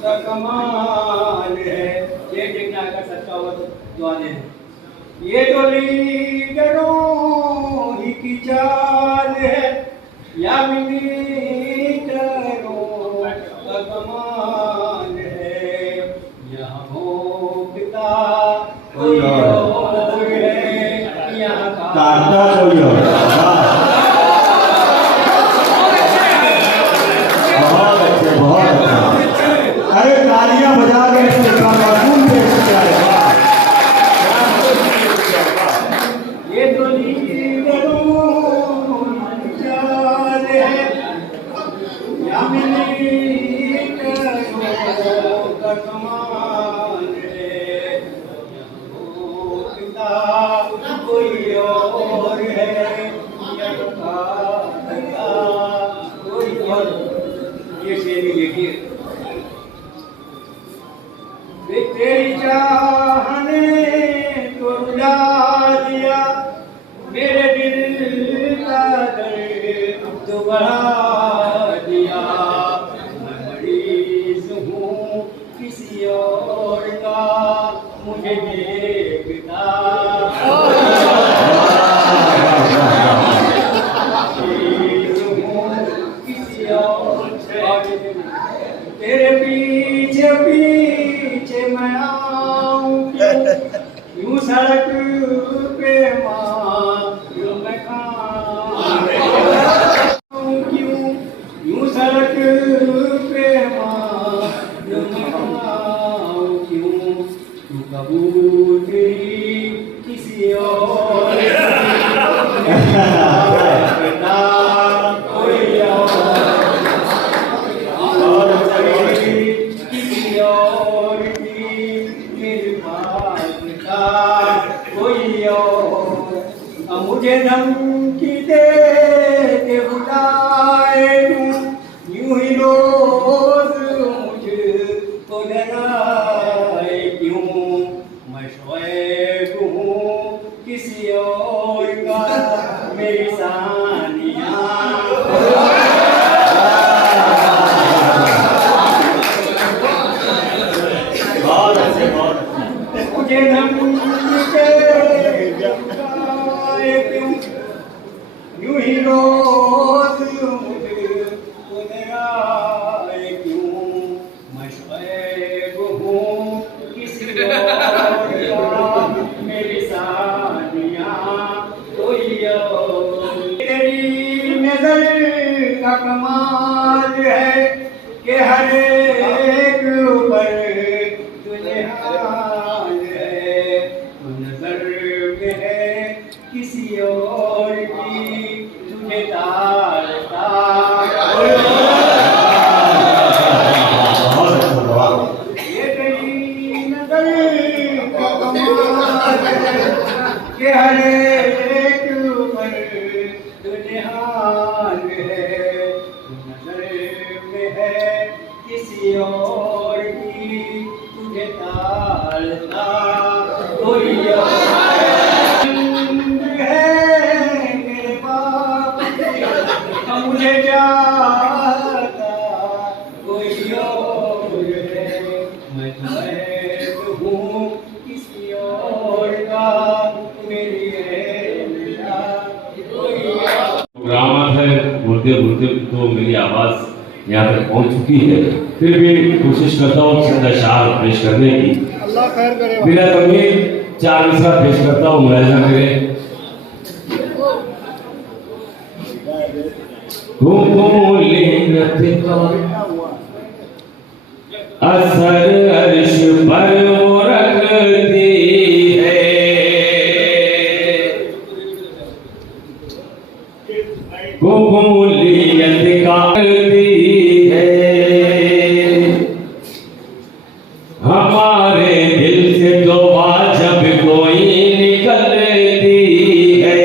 का कमाल है। ये देखना अगर सच्चा हुआ तो दुआ दे। ये तो लीडरों ही की चाल है यामिनी चरणों का कमाल है। यहाँ भोगता कोई और है, यहाँ काटता कोई और। बहुत अच्छे, बहुत अच्छे। अरे तालियां बजा के इसके कानून पेश किया है। ये तो लीडरों चाल है यामिनी चरणों का कमाल है। भोगता कोई और है, कोई और। ये शेर देखिए। वे तेरी चाहने तो रुला दिया, मेरे दिल का दर्द तो बढ़ा दिया। मैं मरीज हूँ किसी और का, मुझे देखता किसी और। तेरे पीछे पीछे मैं आऊं क्यों, यूं सड़क पे मारूं मैं खाऊं क्यों, यूं सड़क पे मारूं मैं खाऊं क्यों। तू कबूतरी किसी और कोई और की मेरे पास था कोई और। अब मुझे धमकी दे के बुलाए तू, यूं ही रोज मुझको डराए क्यों। मैं शोएब हूँ किसी और का, मेरी सानिया मुझे धमकी क्यों, यूं ही रोज मुझको डराए क्यों। मैं शोएब हूँ किसी और का, मेरी सानिया कोई और। तेरी नजर का कमाल है कि हर एक पर तुझे हाल है। तू नजर में है किसी और की, तुझे तारता ये तेरी नजर का कमाल है कि हर एक पर तुझे हाल है। तू नजर में है किसी और की, तुझे तारता कोई और है। मेरे बाप मुझे चाहता कोई और है। मैं तुम्हें हूँ किसी और का, मेरी है कोई और। प्रोग्राम है, बोलते बोलते तो मेरी आवाज़ यहाँ तक पहुँच चुकी है, फिर भी कोशिश करता हूँ चंद अशार पेश करने की। अल्लाह खैर करे। बिना कमी 4 मिसरा पेश करता हूँ, मुलाहिजा करें। असर अर्श पर वो रखती है, कबूलियत करती है। हमारे दिल से दुआ जब कोई निकलती है,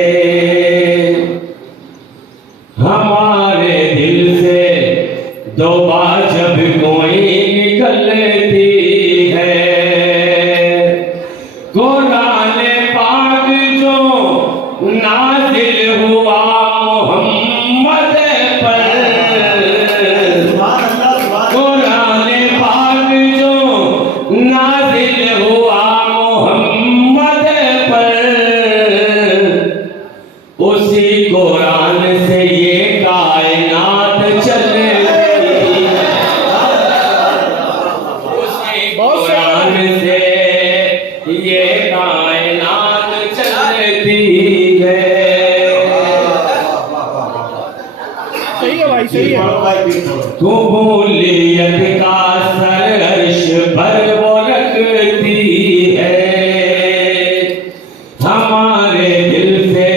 हमारे दिल से दुआ जब कोई निकलती है। कुरान पाक जो नाजिल हुआ मोहम्मद सही है भाई, सही है। पढ़ो भाई, फिर पढ़ो। कबूलियत का सर अर्श पर वो रखती है, हमारे दिल से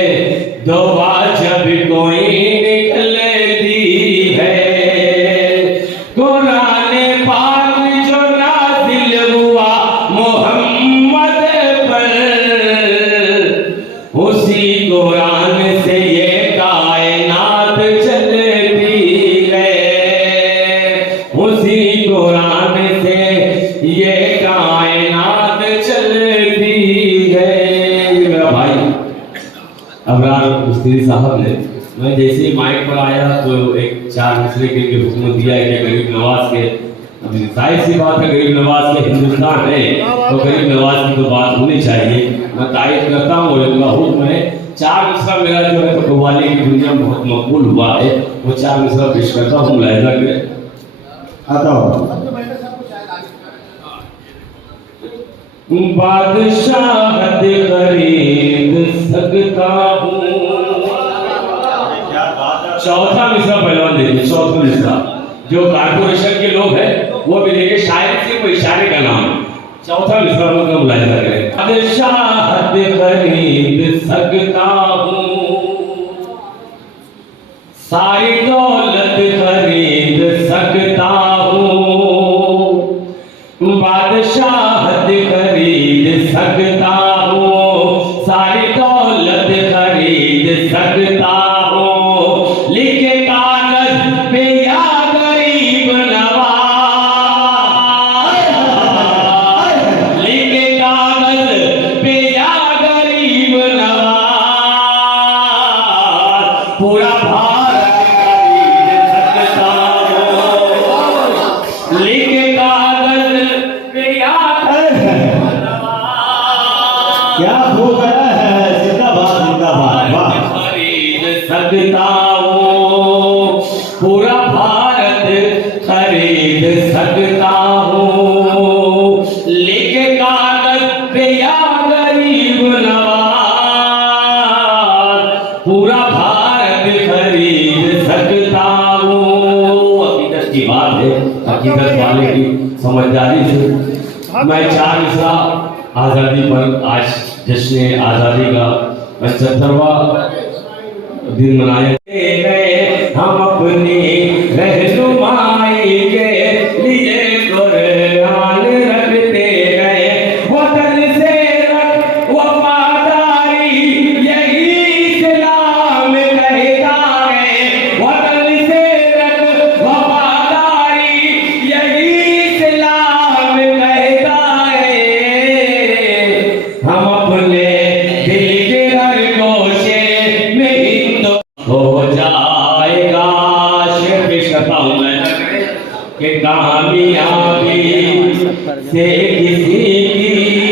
दुआ जब कोई निकलती है। कुरान पाक जो नाज़िल हुआ मोहम्मद पर, उसी कुरान से ये कायनात चलती है, उसी कुरान से ये कायनात चलती है। मेरा भाई अबरार मुस्तिरी साहब ने, मैं जैसे ही माइक पर आया तो एक 4 मिसरे के लिए हुक्म दिया है कि गरीब नवाज के, अभी जाहिर सी बात है गरीब नवाज के हिंदुस्तान है तो गरीब नवाज की तो बात होनी चाहिए। मैं तारीफ करता हूँ और इनका हुक्म है। 4 मिसरा मेरा जो है तो कव्वाली की दुनिया में बहुत मकबूल हुआ है, वो 4 मिसरा पेश करता हूँ मुलाहिजा करें। आता हूँ। बादशाहत खरीद सकता हूँ। चौथा मिसरा पहलवान देखिए, चौथा मिसरा जो कारपोरेशन के लोग हैं वो भी देखिए, शायर से कोई इशारे का नाम। चौथा मिसरा मतलब मुलाहिजा करें। बादशाहत खरीद सकता हूँ, सारी दौलत खरीद सकता हूँ, बादशाहत खरीद सकता हूँ, सारी दौलत खरीद सकता हूँ, लिखे कागज पे या गरीब नवाज, लिखे कागज पे या गरीब नवाज, पूरा भारत खरीद सकता हूँ, लिखे कागज पे या क्या हो गया है, जिंदाबाद जिंदाबाद, वाह। खरीद सकता हूँ, पूरा भारत खरीद सकता हूँ, लिखे कागज पे या गरीब नवाज, पूरा भारत खरीद सकता हूँ। हकीकत की बात है, हकीकत वाले की समझदारी से मैं 4 मिसरा आज़ादी पर, आज जश्न आज़ादी का 75वां दिन मनाए गए। हम अपनी रहनुमाई के लिए कुरान रखते गए, वतन से रख वफादारी यही इस्लाम कहता है, वतन से रख वफादारी यही इस्लाम कहता है। हम अपने दिल के हर गोशे में हिंदू हो जाएगा। शेर पेश करता हूँ मैं कि कामयाबी से किसी की,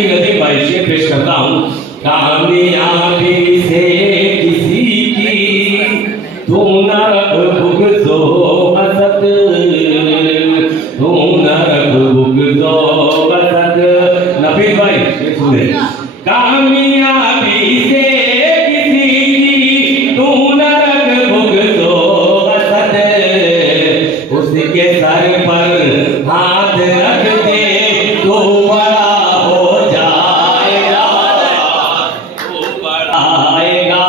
नदी भाई शेर पेश करता हूँ, कामयाबी से किसी की तू न रख बुग़्ज़ो हसद, तू न रख बुग़्ज़ो हसद। नबी भाई शेर सुने, कामयाबी से किसी की तू न रख बुग़्ज़ो हसद, उसके सर पर हाथ रख दे तो बड़ा हो जाएगा, तो बड़ा आएगा।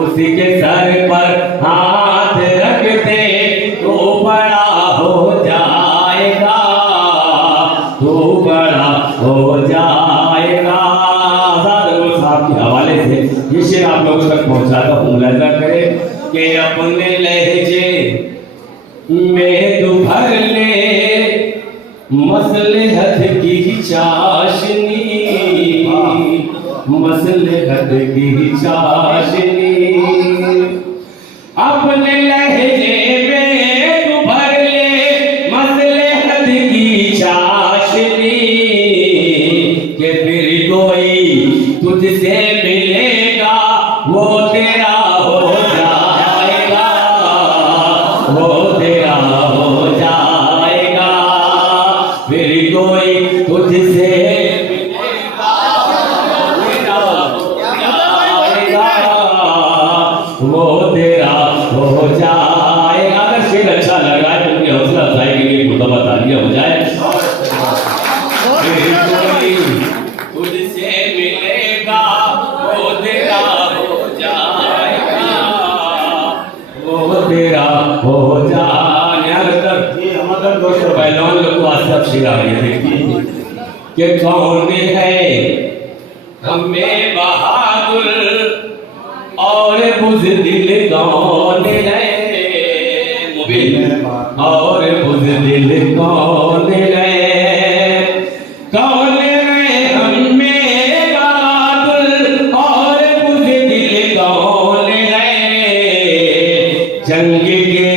उसके सर पर हाथ रख दे तो बड़ा हो जाएगा, तो बड़ा हो जाएगा। आज़ाद साहब के हवाले से ये शेर आप लोगों तक पहुंचाता हूँ, मुलाहिजा करें कि अपने लहजे में तू भर ले मसलहत की चाशनी, मसलहत की चाशनी, अपने लहजे में तू भर ले मसलहत की चाशनी, के फिर कोई तुझसे मिलेगा वो तेरा हो जाएगा, वो तेरा हो जाएगा। फिर कोई तुझसे मिलेगा तेरा हो जाएगा, वो तेरा हो जाएगा। तेरा हो जाए। हमारे दोस्तों पहलवान लोग को आज तक शेर आ रही है, देखिए कि कौन है हमें बहादुर और बुज़दिल कौन है, मुबीन और बुज़दिल कौन है, कौन है हमें बहादुर और बुज़दिल कौन है, जंग के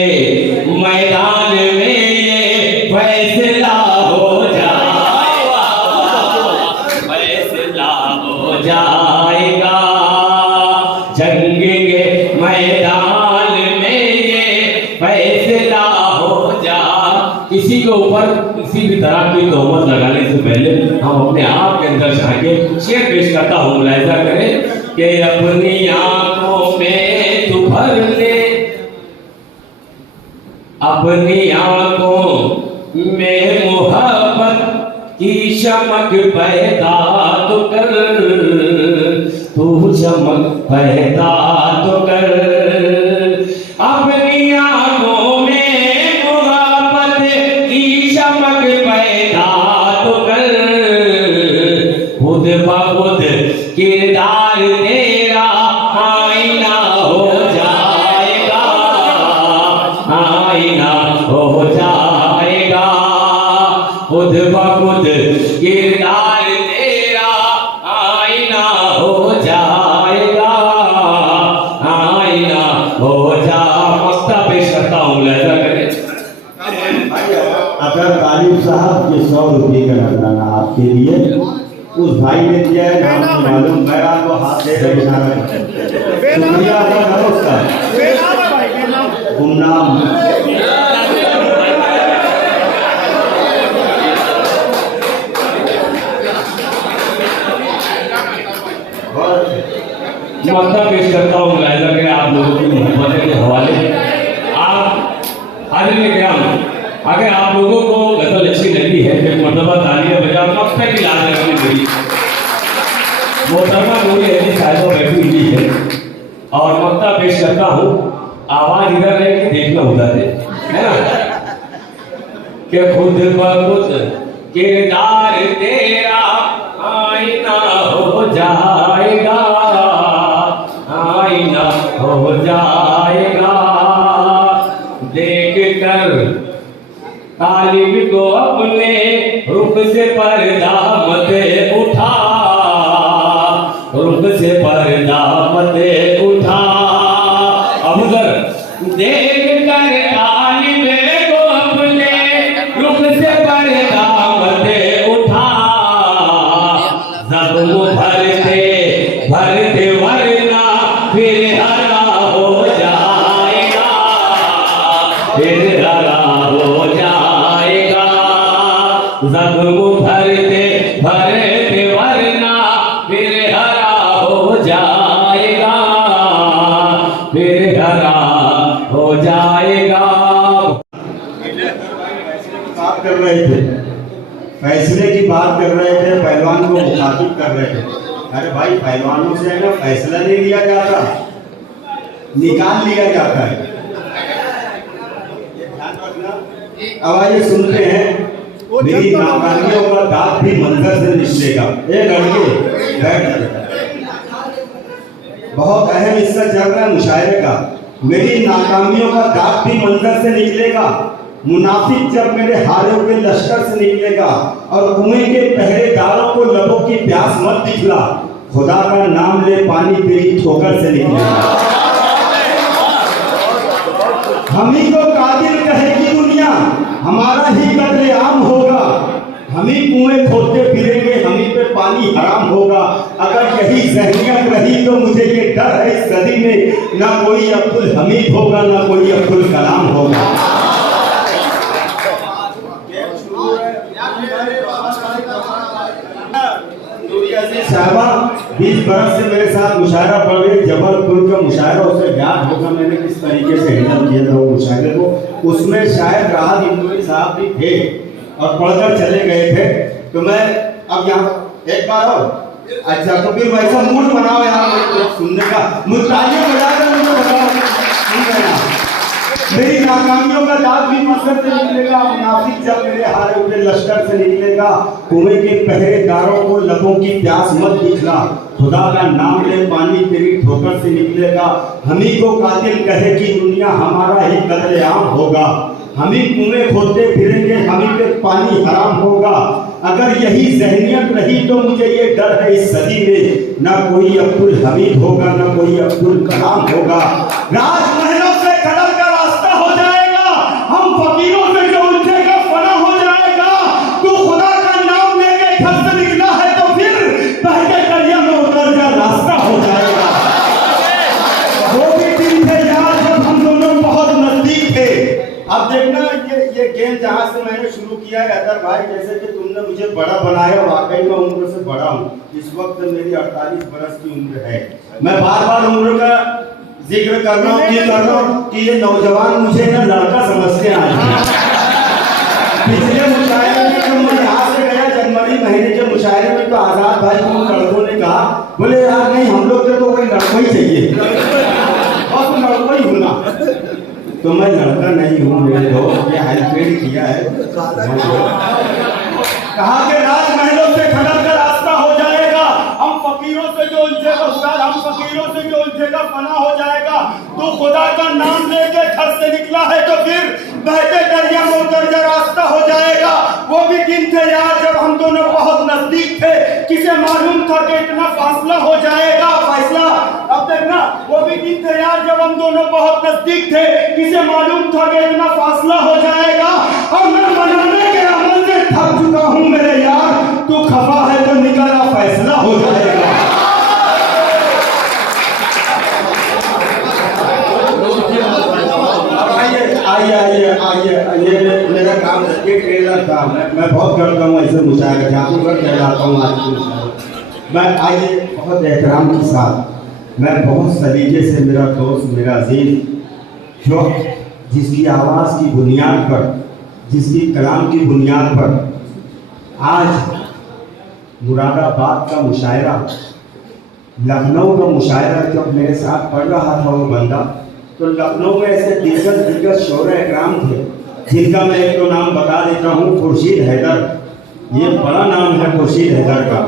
मैदान में ये फैसला हो जाएगा, फैसला हो जाएगा, जंग के मैदान में ये फैसला हो जा। किसी के ऊपर किसी भी तरह की तोहमत लगाने से पहले हम अपने आप के अंदर झांके। शेर पेश करता हूँ, मुलाहिजा करें कि अपनी आंखों में तू भर ले, अपनी आंखों में मोहब्बत की चमक पैदा तो कर, तू चमक पैदा तो कर, अपनी आंखों में मोहब्बत की चमक पैदा तो कर, खुद ब खुद किरदार तेरा आईना हो जाएगा, आईना हो जाएगा, खुद ब खुद किरदार तेरा आईना हो जाएगा, आईना हो जा। मस्ता पेश करता हूँ, मुलाहिजा करें। अगर तालिब साहब के 100 रुपये का नजराना आपके लिए उस भाई ने दिया है, नाम तो मालूम, मैं आपको हाथ दे रहे शुक्रिया अदा करो उसका गुमनाम। मस्ता पेश करता हूँ, मुलाहिजा करें आप लोगों की मोहब्बत के हवाले। आप हाजिर किराम, अगर आप लोगों को गजल अच्छी लगी है तो मरतबा तालियां बजाओ, मस्ता की लाज रखनी पड़ी। मोहतरमा नूरी अली साहिबा बैठी हुई है और मस्ता पेश करता हूँ। आवाज इधर है कि देखना उधर है ना, कि खुद ब खुद किरदार तेरा आईना हो जाएगा, आईना हो जाएगा, देख कर तालिब को अपने रुख से पर्दा मत उठा, रुख से पर्दा मत उठा, अब उधर देख कर तालिब को अपने रुख से पर्दा मत उठा, जख्म भरते भरते वरना फिर हरा हो जाएगा, फिर हरा हो जाएगा, जख्म भरते भरते वरना फिर हरा हो जाएगा, फिर हरा हो जाएगा। बात कर रहे थे, फैसले की बात कर रहे थे, पहलवान को मुखातिब कर रहे थे। अरे भाई, पहलवानों से है ना फैसला नहीं लिया जाता, निकाल लिया जाता है। ध्यान रखना। अब आइए सुनते हैं, मेरी नाकामियों का दाग भी मंजर से निकलेगा। ए लड़के बैठ जाए, बहुत अहम हिस्सा चल रहा है मुशायरे का। मेरी नाकामियों का दाग भी मंजर से निकलेगा, मुनाफिक जब मेरे हारों के लश्कर से निकलेगा, और कुएं के पहरेदारों को लबों की प्यास मत दिखला, खुदा का नाम ले पानी तेरी ठोकर से निकलेगा। हम ही को कादिर कहेगी दुनिया, हमारा ही कत्ले आम होगा, हम ही कुएं खोदते फिरेंगे, हम ही पे पानी हराम होगा। अगर यही ज़हनियत रही तो मुझे ये डर है इस सदी में, ना कोई अब्दुल हमीद होगा ना कोई अब्दुल कलाम होगा। साहबा 20 बरस से मेरे साथ मुशायरा पढ़ रही, जबलपुर का मुशायरा, उसे याद होगा मैंने किस तरीके से हैंडल किया था वो मुशायरे को। उसमें शायद राहत इंदौरी साहब भी थे और पढ़कर चले गए थे। तो मैं अब यहाँ एक बार और, अच्छा तो फिर वैसा मूड बनाओ यार सुनने का, मुझे तालियां बजाकर मुझे बताओ, सुन रहे हैं नाकामियों का दाग भी मकसद से निकलेगा, मुनाफिक जब मेरे हारे हुए लश्कर से निकलेगा। कुएं के पहरेदारों को लबों की प्यास मत दिखला, खुदा का नाम ले पानी तेरी ठोकर से निकलेगा। हमी को कातिल कहे कि दुनिया हमारा ही कत्लेआम होगा, हमी कुएं खोदते फिरेंगे, हमी पे पानी हराम होगा। अगर यही ज़हनियत रही तो मुझे ये डर है इस सदी में, ना कोई अब्दुल हमीद होगा ना कोई अब्दुल कलाम होगा। राजमहलों से खड़ल का रास्ता हो जाएगा, हम फकीरों से जो उलझेगा फना हो जाएगा। तू खुदा का नाम लेके घर से निकला है तो फिर बहके दरिया में उतर जा, रास्ता हो जाएगा। वो भी दिन थे यार जब हम दोनों बहुत नजदीक थे। अब देखना ये गेम जहाँ से मैंने शुरू किया है अदर भाई, जैसे कि तुमने मुझे बड़ा बनाया, वाकई में उम्र से बड़ा हूँ। इस वक्त मेरी 48 बरस की उम्र है। मैं बार बार उम्र का जिक्र कर रहा हूँ कि ये नौजवान मुझे ना लड़का समझते हैं। पिछले मुशायरे में जब मैं यहाँ से गया जनवरी महीने के मुशायरे में, तो आजाद भाई को लड़कों ने कहा, बोले यार नहीं हम लोग को तो कोई लड़का ही चाहिए और तुम लड़का ही होना। तो मैं लड़का नहीं हूँ मेरे दोस्त, ये हेल्पमेट किया है। कहा कि राजमहलों से खड़ल का रास्ता हो जाएगा, हम फकीरों से जो उलझेगा उस्ताद, हम फकीरों से जो उलझेगा फना हो जाएगा। तो खुदा का नाम लेके घर से निकला है तो फिर बहते दरिया में उतर जा, रास्ता हो जाएगा। वो भी दिन थे यार जब हम दोनों बहुत नजदीक थे, किसे मालूम था कि इतना फासला हो जाएगा फैसला। अब देखना, वो भी दिन थे यार जब हम दोनों बहुत नजदीक थे, किसे मालूम था कि इतना फासला हो जाएगा। और मैं मनाने के अमल से थक चुका हूँ मेरे यार, तू खफा है तो निकला फैसला हो जाएगा। आइए मेरा काम ये ट्रेलर था, मैं बहुत करता हूँ ऐसे मुशायरे, जादूगर कहलाता हूँ आज की मुशायरे। मैं आइए बहुत एहतराम के साथ, मैं बहुत सलीके से मेरा दोस्त मेरा अजीज जो जिसकी आवाज़ की बुनियाद पर, जिसकी कलाम की बुनियाद पर आज मुरादाबाद का मुशायरा, लखनऊ का मुशायरा जब मेरे साथ पढ़ रहा था वो बंदा, तो लखनऊ में ऐसे दिग्गज शोरा इकराम थे जिनका मैं एक तो नाम बता देता हूँ, खुर्शीद हैदर। ये बड़ा नाम है खुर्शीद हैदर का।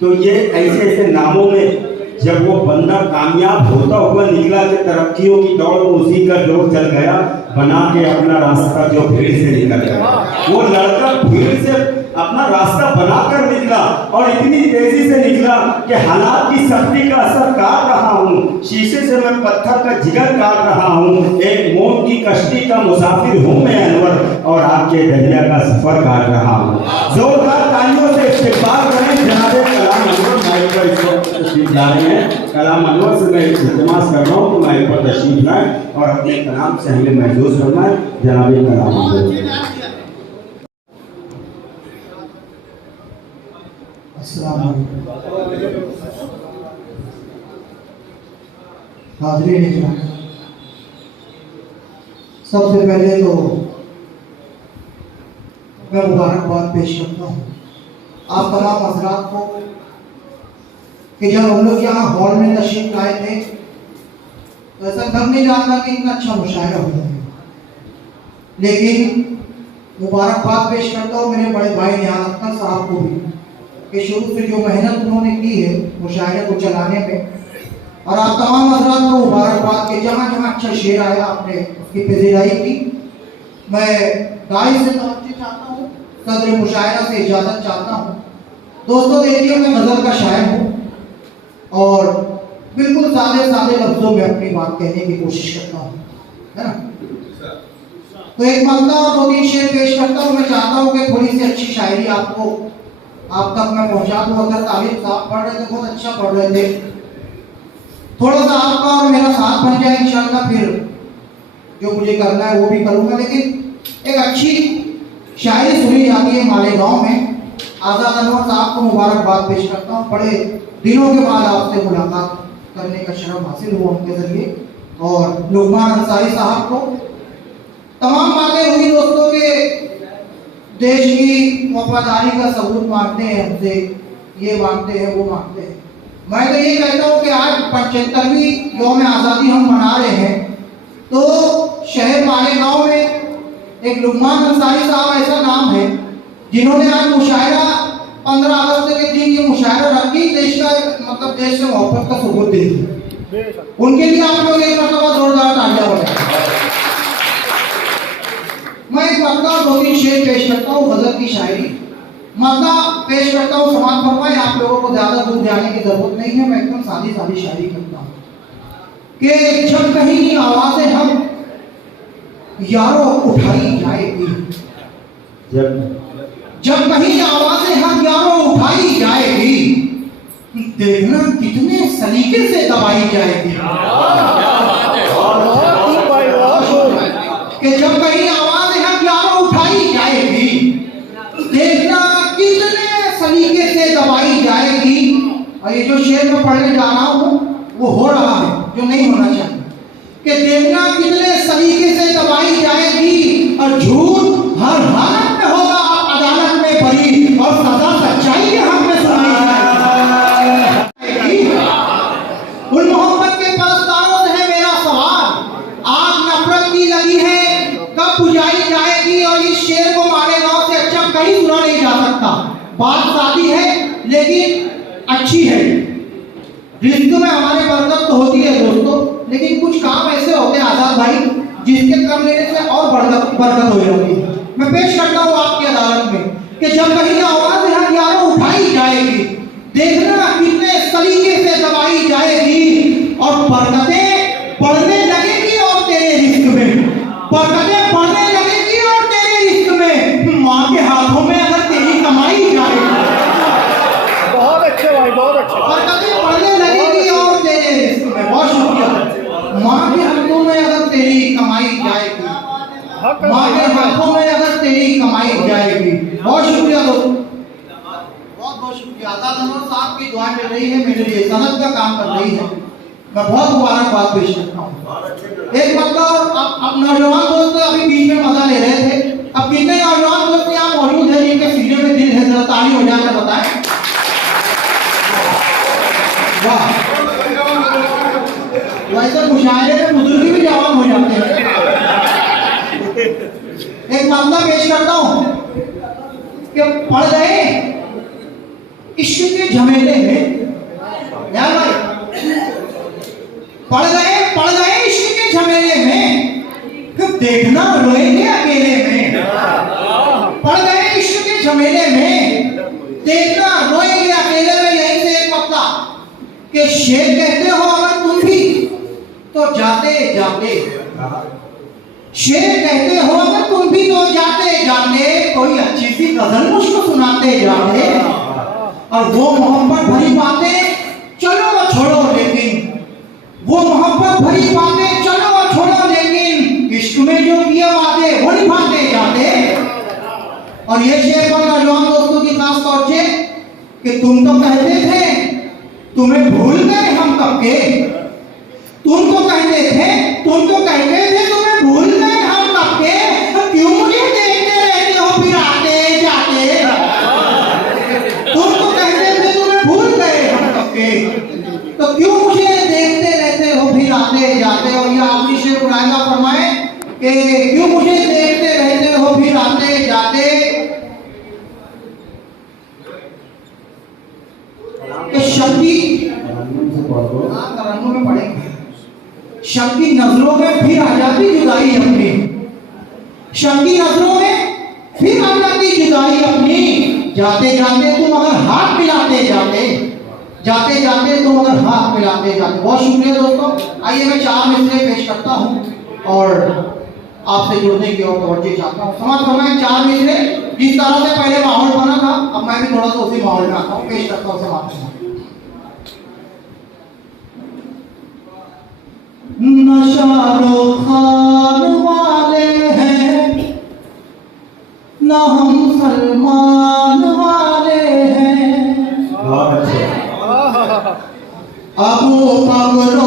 तो ये ऐसे ऐसे नामों में जब वो बंदा कामयाब होता हुआ निकला कि तरक्कियों की दौड़ में उसी का जोर चल गया, बना के अपना रास्ता जो भीड़ से निकल गया। वो लड़का भीड़ से अपना रास्ता बनाकर निकला और इतनी तेजी से निकला कि हालात की सख्ती का असर काट रहा हूँ, शीशे से मैं पत्थर का जिगर काट रहा हूँ। एक मौत की कश्ती का मुसाफिर हूँ मैं अनवर, और आपके दरिया का सफर काट रहा हूँ। जोरदार तालियों से इस्तकबाल करें जनाबे कलाम अनवर। माइक पर इस वक्त तशरीफ ला रहे हैं। कलाम अनवर से मैं इल्तिमास कर रहा हूँ कि माइक पर तशरीफ लाएं और अपने कलाम से हमें महसूस करना है। जनाबे कलाम अनवर। हाज़रीन इजलास, सबसे पहले तो मैं मुबारकबाद पेश करता हूँ आप तमाम हज़रात को कि जब हम लोग यहाँ हॉल में तशरीफ लाए थे तो ऐसा कब नहीं जानता कि इतना अच्छा मुशायरा हो जाएगा, लेकिन मुबारकबाद पेश करता हूँ मेरे बड़े भाई निहाल अख्तर साहब को भी कि शुरू से जो मेहनत उन्होंने की है मुशायरे को चलाने में, और आप तमाम हज़रात को मुबारकबाद के जहाँ जहाँ अच्छा शेर आया आपने उसकी पजीराई की। मैं दाई से तवज्जो चाहता हूँ, सदर मुशायरा से इजाज़त चाहता हूँ। दोस्तों देखिए, मैं गज़ल का शायर हूँ और बिल्कुल सादे सादे लफ्ज़ों में अपनी बात कहने की कोशिश करता हूँ, है ना। तो एक मरतबा और दो तीन शेर पेश करता हूँ। मैं चाहता हूँ कि थोड़ी सी अच्छी शायरी आप तक मैं पहुंचा दूं। अगर तारीफ साहब पढ़ रहे थे, बहुत अच्छा पढ़ रहे थे, थोड़ा सा आपका और मेरा साथ बन जाए इंशाअल्लाह, फिर जो मुझे करना है वो भी करूंगा। लेकिन एक अच्छी शायरी सुनी जाती है मालेगांव में। आज़ाद अनवर साहब को मुबारकबाद पेश करता हूँ, बड़े दिनों के बाद आपसे मुलाकात करने का शरफ हासिल हुआ उनके जरिए, और लुकमान अंसारी साहब को। तमाम बातें हुई दोस्तों के देश की वफादारी का सबूत मांगते हैं हमसे, ये मांगते हैं वो मांगते हैं। मैं तो ये कहता हूँ कि आज 75वीं यौम आज़ादी हम मना रहे हैं, तो शहर एक लुकमान अंसारी साहब ऐसा नाम है जिन्होंने आज मुशायरा 15 अगस्त के दिन ये मुशायरा रखी, देश का मतलब देश से मोहब्बत का सबूत दे दी। उनके लिए आप लोग एक मरतबा जोरदार तालियां बजाएं। मैं एक मरतबा 2-3 शेर पेश करता हूँ, गजल की शायरी मरतबा पेश करता हूँ। समाज फरमाए, आप लोगों को ज्यादा दूर जाने की जरूरत नहीं है, मैं एकदम सादी सादी शायरी करता हूँ कि जब कहीं आवाजें हम यारों उठाई जाएगी, जब कहीं आवाजें हम यारों उठाई जाएगी, देखना कितने सलीके से दबाई जाएगी। कि जब कहीं आवाजें हम यारों उठाई जाएगी, देखना कितने सलीके से दबाई जाएगी। और ये जो शेर में पढ़ने जा रहा हूँ वो हो रहा है जो नहीं होना चाहिए। कि देखना कितने सलीके से दबाई जाएगी और झूठ हर हालत में होगा अदालत में बरी, और सजा सच्चाई के हक में सुनाई जाएगी। उन मोहब्बत के पासदारों से है मेरा सवाल, आग नफरत की लगी है कब बुझाई जाएगी। और इस शेर को मालेगांव से अच्छा कहीं सुना नहीं जा सकता। बात सादी है लेकिन अच्छी है। रिस्क में हमारे बरकत तो होती है दोस्तों, लेकिन कुछ काम ऐसे होते हैं आजाद भाई जिसके कर लेने से और बरकत हो जाती है। मैं पेश करता हूँ आपकी अदालत में कि जब कहीं आवाज यहाँ यारों उठाई जाएगी, देखना कितने सलीके से दबाई जाएगी। और बरकतें बढ़ने लगेगी और तेरे रिस्क में, बरकतें बढ़ने लगेगी और तेरे रिस्क में। माँ के हाथों में अगर तेरी कमाई जाएगी, बहुत अच्छे भाई, बहुत अच्छे। बरकतें बढ़ने लगेगी और तेरे रिस्क में। बहुत शुक्रिया। माँ के हाथों में अगर तेरी कमाई जाएगी, माँ के हाथों में अगर तेरी कमाई जाएगी। बहुत शुक्रिया दोस्तों, बहुत बहुत शुक्रिया। आजाद अनवर साहब की दुआ मिल रही है मेरे लिए, सनद का काम कर रही है, मैं बहुत मुबारकबाद पेश करता हूँ। एक मतलब अब नौजवान दोस्त अभी बीच में मजा ले रहे थे, अब कितने नौजवान दोस्त यहाँ मौजूद है जिनके सीने में दिल है, जरा ताली हो जाकर बताएं। वाह, वैसे मुशायरे में बुजुर्ग भी जवान हो जाते हैं। एक मामला पेश करता हूं कि पढ़ गए इश्क के झमेले में, यार भाई पढ़ गए इश्क के झमेले में, फिर देखना रोएंगे अकेले में। पढ़ गए इश्क के झमेले में, देखना रोएंगे अकेले में। यहीं से एक मतलब कि शेर कहते हो अगर तुम भी तो जाते जाते, शेर कहते हो अगर तुम भी तो जाते जाते कोई अच्छी सी गजल मुझको सुनाते जाते। और वो मोहब्बत भरी बातें चलो वो छोड़ो लेकिन, वो मोहब्बत भरी बातें चलो वो छोड़ो लेकिन, इश्क में जो किए वादे वो निभाते जाते। और ये शेर पर नौजवान दोस्तों की खास तौर से कि तुम तो कहते थे तुम्हें भूल गए हम कब के, तुम तो कहते थे तुम्हें भूल गए हम कब के, तो क्यों मुझे देखते रहते हो फिर आते जाते। तुम तो कहते थे तुम्हें भूल गए हम कब के, तो क्यों मुझे देखते रहते हो फिर आते जाते। और ये आखिरी शेर बुलाएगा फरमाए कि क्यों मुझे देखते रहते हो फिर आते जाते। तरन्नुम में पढ़ेंगे, शब की नजरों में फिर आ जाती जुदाई अपनी, शब की नजरों में फिर आ जाती जुदाई अपनी। जाते जाते तुम अगर हाथ मिलाते जाते, जाते जाते तुम अगर हाथ मिलाते जाते। बहुत शुक्रिया दोस्तों। आइए मैं 4 मिसरे पेश करता हूँ और आपसे जुड़ने की और तवज्जो चाहता हूँ। समझ फरमाएं 4 मिसरे जिस तरह से पहले माहौल बना था, अब मैं भी थोड़ा सा उसी माहौल में आता हूँ, पेश करता हूँ समाप्त। न शाहरुख खान वाले हैं न हम सलमान वाले हैं, अबू बकर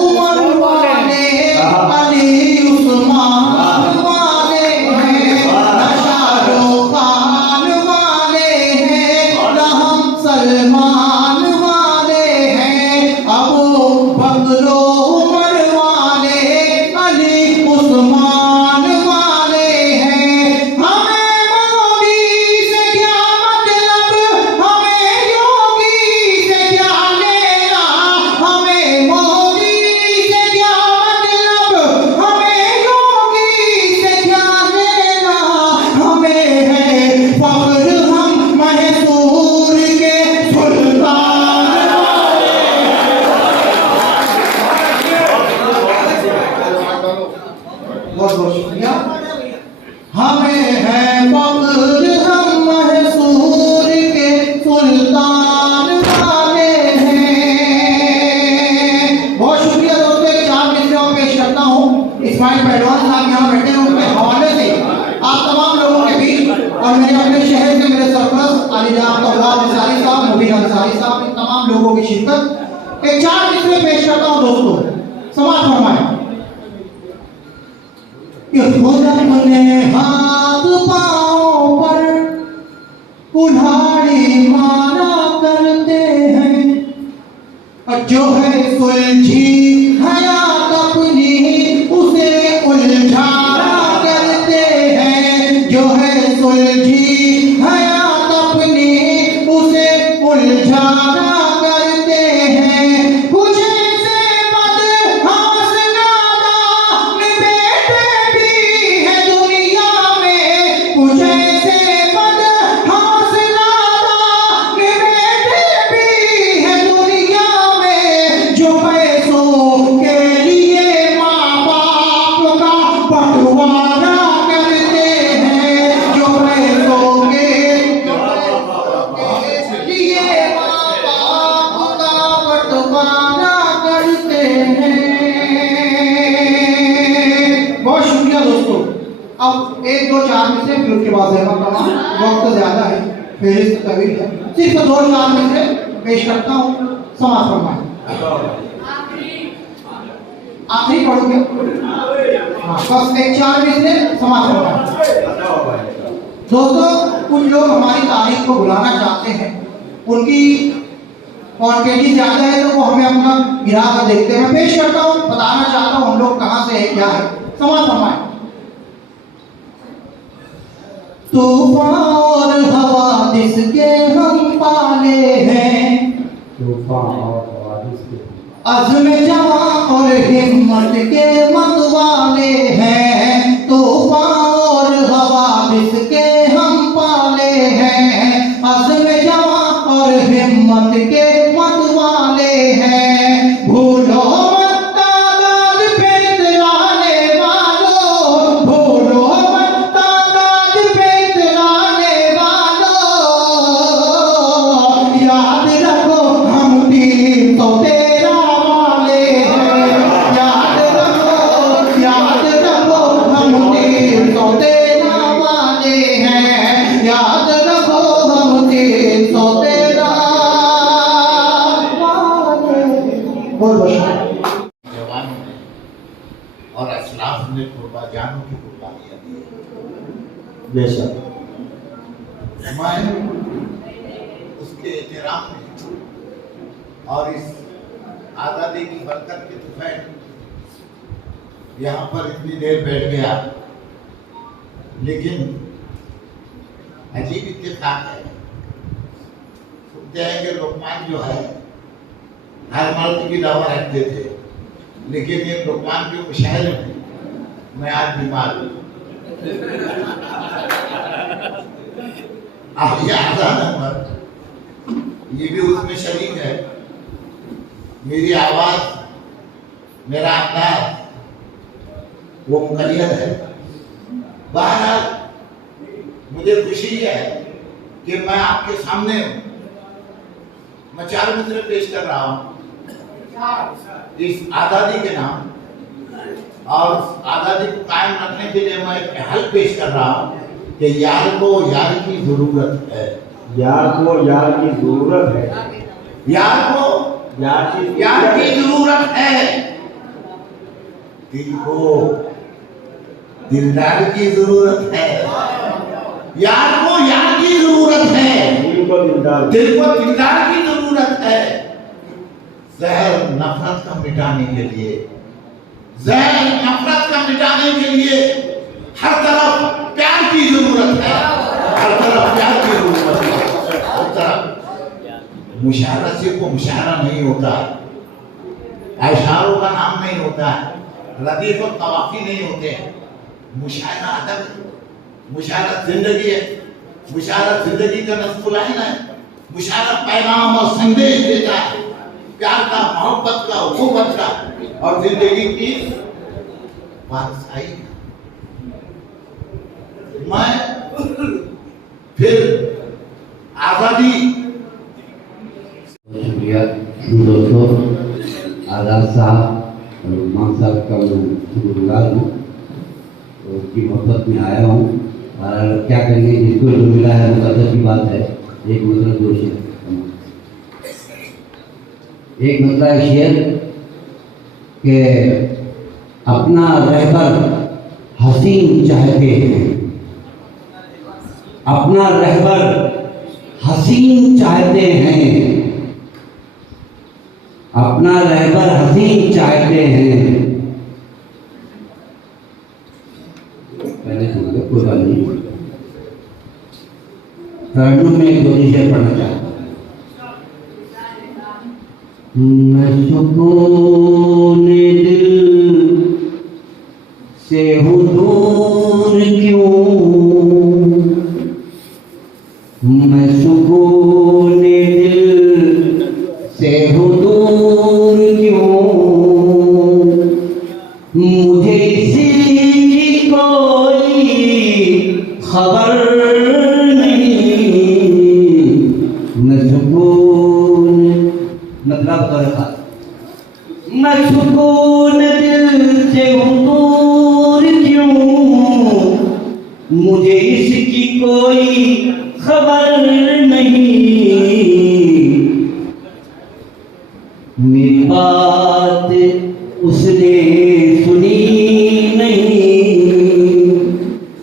उमर वाले अली उस्मान वाले हैं। न शाहरुख खान वाले हैं न हम सलमान वाले हैं, अबू बकर बहुत बहुत शुक्रिया। हमें है फख्र हम महसूर के सुल्तान वाले हैं। बहुत शुक्रिया दोस्तों। एक 4 मिसरों पेश करता हूँ। इस्माइल पहलवान साहब यहाँ बैठे हैं, उनके हवाले से आप तमाम लोगों के बीच और मेरे अपने शहर से मेरे सरपरस्त अलीजान अंसारी साहब, मुबीन अंसारी साहब, इन तमाम लोगों की शिरकत एक 4 मिसरे पेश करता हूँ दोस्तों। समाज फरमाएं। ये खुदा अपने हाथ पाँव पर कुल्हाड़ी मारा करते हैं, और जो है सुलझी हयात अपनी उसे उलझाना करते हैं। जो है सुलझी हयात अपनी उसे उलझाना करते हैं। कुछ ऐसे बदहवास नादान बेटे भी हैं दुनिया में, कुछ ऐसे बदहवास नादान बेटे भी हैं दुनिया में, जो पैसों के लिए माँ बाप का बंटवारा करते हैं। जो पैसों के लिए माँ बाप का बंटवारा करते हैं। बहुत शुक्रिया दोस्तों। अब 1 2 4 में से फिर उसके बाद जहमत तमाम वक्त ज्यादा है, फेहरिस्त तवील है, सिर्फ 2 4 में से पेश करता हूँ। समाज फरमाएं। आखिरी पढ़ोगे? हाँ, बस एक 4 में से समाज फरमाएं। दोस्तों, कुछ लोग हमारी तारीख को बुलाना चाहते हैं, उनकी क्वांटिटी ज्यादा है तो वो हमें अपना गिरा कर देखते हैं। मैं पेश करता हूँ, बताना चाहता हूँ हम लोग कहाँ से है, क्या है। समाज फरमाएं। तूफान और हवादिस के हम पाले हैं, तूफान और हवादिस के अज़्म जवां और हिम्मत के मतवाले हैं। तूफान और हवादिस के हम पाले हैं, अज़्म जवां और हिम्मत के मतवाले हैं। भूलो मत तादाद पे इतराने वालों, भूलो मत तादाद पे इतराने वालों, याद रखो हम 313 वाले हैं। याद रखो हम 313 वाले हैं। याद रखो हम 313 वाले। बहुत बहुत जवानों ने और असलाफ ने जानों की कुर्बानियां दी। बेशक मैं उसके एहतराम में और इस आज़ादी की बरकत के तहत यहाँ पर इतनी देर बैठ गया, लेकिन अजीब इत्तेफाक है। सुनते हैं कि लुकमान जो है हर मर्द की दावा रखते थे, लेकिन ये लुकमान के मुशाहिर में मैं आज बीमार हूँ। आप ये आजान अहमद ये भी उसमें शरीक है। मेरी आवाज, मेरा अंदाज वो मुकैयद है। बहरहाल मुझे खुशी है कि मैं आपके सामने हूँ। मैं 4 मिसरे पेश कर रहा हूँ इस आज़ादी के नाम, और आज़ादी को कायम रखने के लिए मैं एक हल पेश कर रहा हूँ कि यार को यार की जरूरत है। यार को यार की जरूरत है। यार को यार की जरूरत है। दिल को दिलदार की जरूरत है। यार को यार की जरूरत है। दिल को दिलदार की जरूरत है। जहर नफरत का मिटाने के लिए, जहर नफरत का मिटाने के लिए हर तरफ प्यार की जरूरत है। हर तरफ प्यार की जरूरत है। हर तरफ मुशायरा से को मुशायरा नहीं होता, अशारों का नाम नहीं होता है, रदीफ और तवाफी नहीं होते हैं। मुशायरा अदब, मुशायरा जिंदगी है। मुशायरा जिंदगी का नस्फुलाइन है। मुशायरा पैगाम और संदेश देता है, प्यार का, मोहब्बत का, उखुवत का और जिंदगी की बादशाही। मैं फिर आजादी। शुक्रिया दोस्तों, आजाद साहब और उस्मान साहब का मैं शुक्रगुजार हूँ, तो उनकी मोहब्बत में आया हूँ। और क्या करेंगे, जिसको जो मिला है मुकद्दर की बात है। एक मतलब दो शेर, एक मतलब है शेर कि अपना रहबर हसीन चाहते हैं, अपना रहबर हसीन चाहते हैं, अपना रहबर हसीन चाहते हैं। पहले सुन लो, कोई बात नहीं। तर्जुमे में एक दो शेर पढ़ना चाहता हूँ। मैं सुकून दिल से हूँ दूर क्यों, मैं सुकून दिल से हूँ दूर क्यों, मुझे इसकी कोई खबर नहीं, मैं सुकून मतलब मैं सुकून दिल से हूँ दूर क्यों, मुझे इसकी कोई खबर नहीं, मेरी बात उसने सुनी नहीं,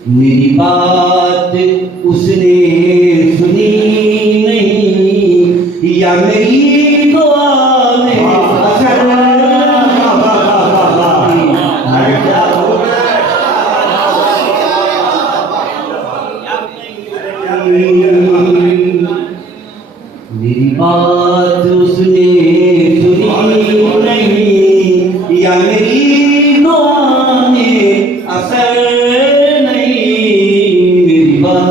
मेरी बात उसने सुनी नहीं, या मेरी दुआ में असर मेरी बात उसने सुनी नहीं, या मेरी दुआ में असर नहीं, मेरी बात।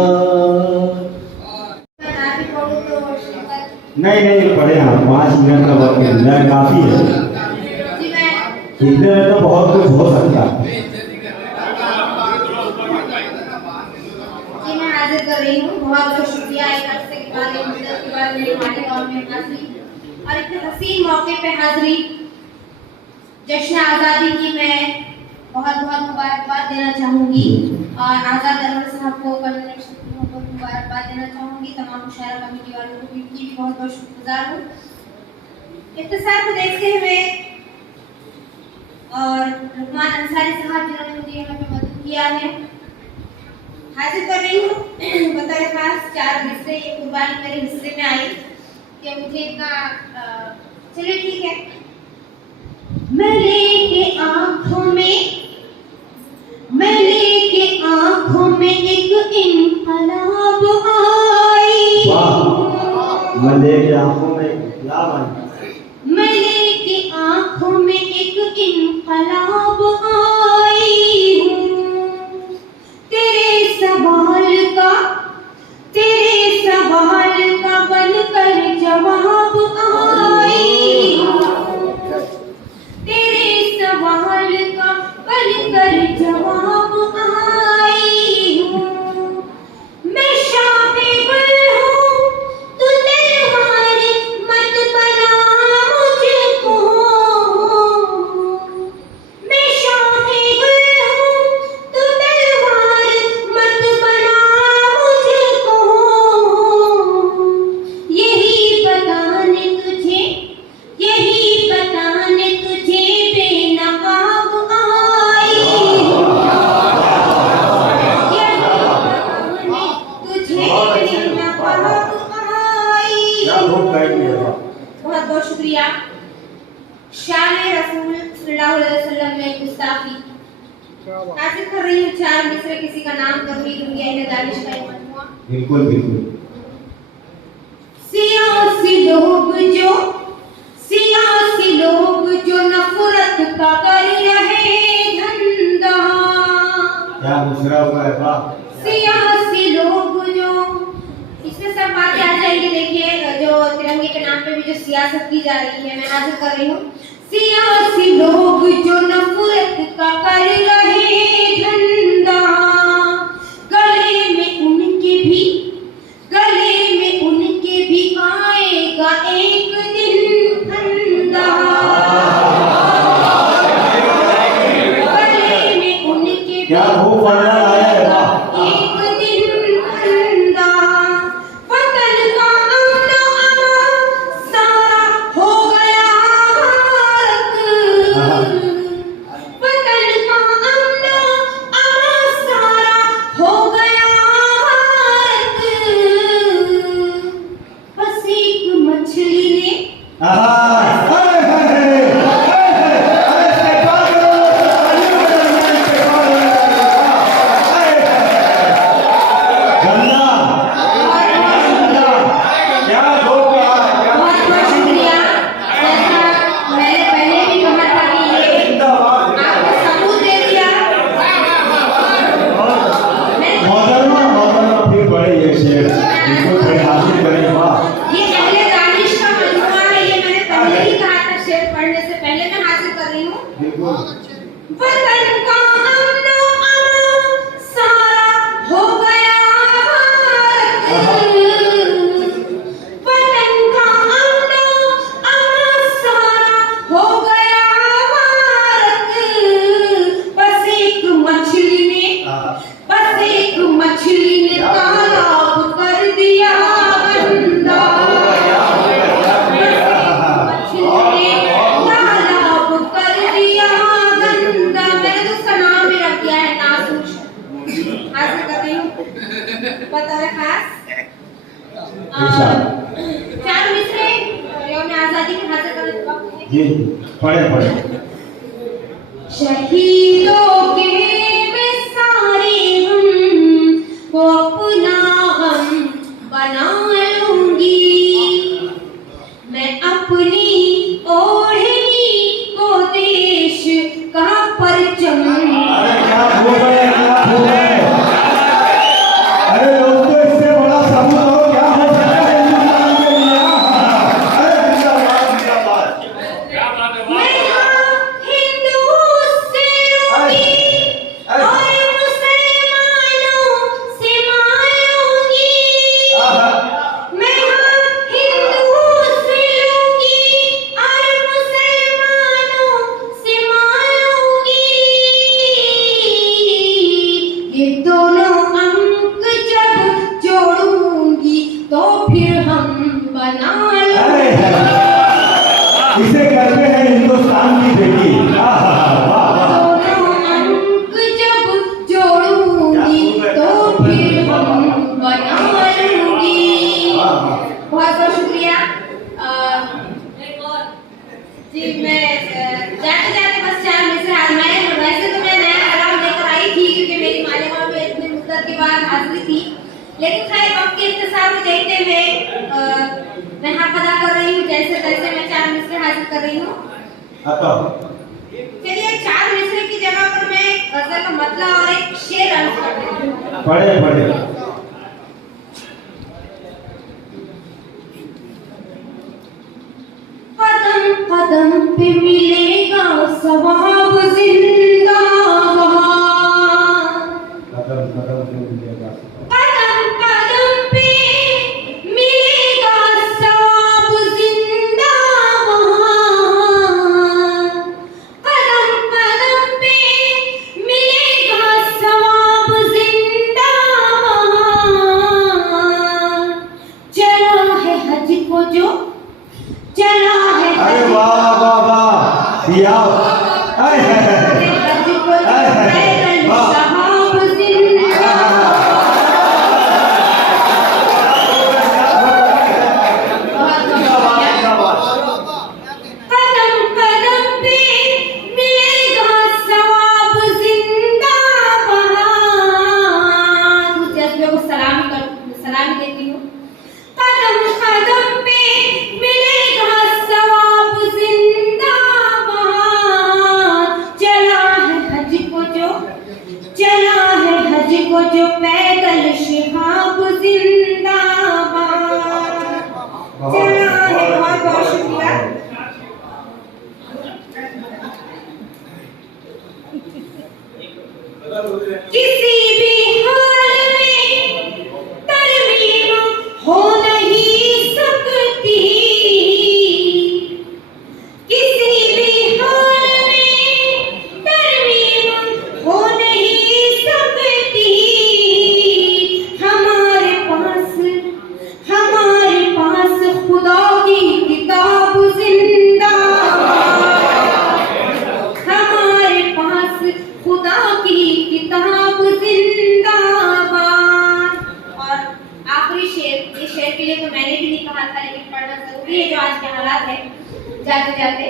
नहीं पढ़े हाँ, 5 मिनट का वक्त मिला है, काफी है। इतने में तो बहुत कुछ हो सकता है। जी मैं हाजिर कर रही हूँ। बहुत बहुत शुक्रिया एक हफ्ते के बाद, एक मुद्दत के बाद मेरे हमारे गाँव में हाजिरी और इतने हसीन मौके पे हाजिरी। जश्न आज़ादी की मैं बहुत बहुत मुबारकबाद देना चाहूँगी और आज़ाद अनवर साहब को बहुत मुबारकबाद देना चाहूँगी। तमाम मुशायरा कमेटी वालों को भी उनकी भी बहुत बहुत शुक्रगुजार हूँ। इख्तिसार को देखते हुए और लुकमान अंसारी साहब जिन्होंने मुझे यहाँ पे मदद किया है, हाजिर कर रही हूँ। बतौर खास 4 हिस्से, ये कुर्बानी मेरे हिस्से में आई कि मुझे इतना चलिए ठीक है। मैं लेके आँखों में, मैं लेके आँखों में एक इनकलाब आई, मैं लेके आँखों में इनकलाब आई, मैं लेके आँखों में एक इनकलाब आई हूँ, तेरे सवाल का बनकर जवाब आई हूँ, तेरे सवाल का बनकर जवाब आई हूँ। मैं शाहे गुल हूँ, तू तलवार मत बना मुझको, मैं शाहे गुल हूँ, तू तलवार मत बना मुझको, यही बताने तुझे, यही बताने तुझे बेनकाब आई हूँ, यही बताने तुझे बेनकाब आई हूँ। बहुत बहुत शुक्रिया। शान रसूल सल्लल्लाहु अलैहि वसल्लम में गुस्ताखी हासिल कर रही हूँ। 4 मिसरे किसी का नाम जरूरी दूंगी, अहले दानिश का मजमुआ। बिल्कुल बिल्कुल। सियासी लोग जो नफरत का कर रहे धंधा, क्या दूसरा हुआ है बाप? सियासी लोग जो, इसमें सब बातें आ जाएंगी। देखिए जो तिरंगे के नाम पे भी जो सियासत की जा रही है, मैं हाजिर कर रही हूँ। सियासी लोग जो नफरत का कर रहे धंधा, गले क्या खूब वर्णन आया है, वाह। एक दिन अंधा वतन का अमन अमान सारा हो गया वतन का अमन अमान सारा हो गया बस एक मछली ने पढ़े शहीदों के में सारे हम को अपना हम बना लूंगी मैं अपनी ओढ़नी को देश का परचम। अरे क्या हो गए, क्या हो गए? अरे लोग तो इससे बड़ा सबूत हो क्या हो सकता है हिंदुस्तान के लिए? अरे जिंदाबाद जिंदाबाद। मैं हिंदू से रूठी और मुसलमानों से मानूंगी मैं हिंदू से रूठी और मुसलमानों से मानूंगी ये दोनों अंक जब जोड़ूंगी तो फिर हम बना लूंगी। इसे कहते हैं हिंदुस्तान की बेटी। दोनों अंक जब जोड़ूंगी तो फिर हम बना लूंगी। बहुत बहुत शुक्रिया। जी मैं जाते जाते बस 4 मिनट आजमाए। वैसे तो मैं नया कलाम लेकर आई थी क्योंकि मेरी मालेगांव में इतने मुद्दत के बाद हाजिरी थी, लेकिन खैर वक्त के इंतजार को देखते हुए मैं हक अदा कर रही हूँ। जैसे तैसे मैं 4 मिसरे हाजिर कर रही हूँ। चलिए 4 मिसरे की जगह पर मैं गजल का मतलब और एक शेर अर्ज कर रही हूँ। पढ़े कदम कदम पे मिलेगा सवाब जिंदा वहाँ कदम कदम पे मिलेगा कदम कदम पे मिलेगा सवाब जिंदा वहाँ कदम कदम पे मिलेगा सवाब जिंदा वहाँ चला है हज को जो चला है अरे वाह वाह वाह दिया सलामी देती हूँ। कदम कदम पे मिलेगा सवाब जिंदाबाद चला है हज को जो पैदल शिहाब जिंदाबाद चला है। बहुत बहुत शुक्रिया। किसी भी हाल में तरमीम हो नहीं सकती किसी भी हाल में तरमीम हो नहीं जाते जाते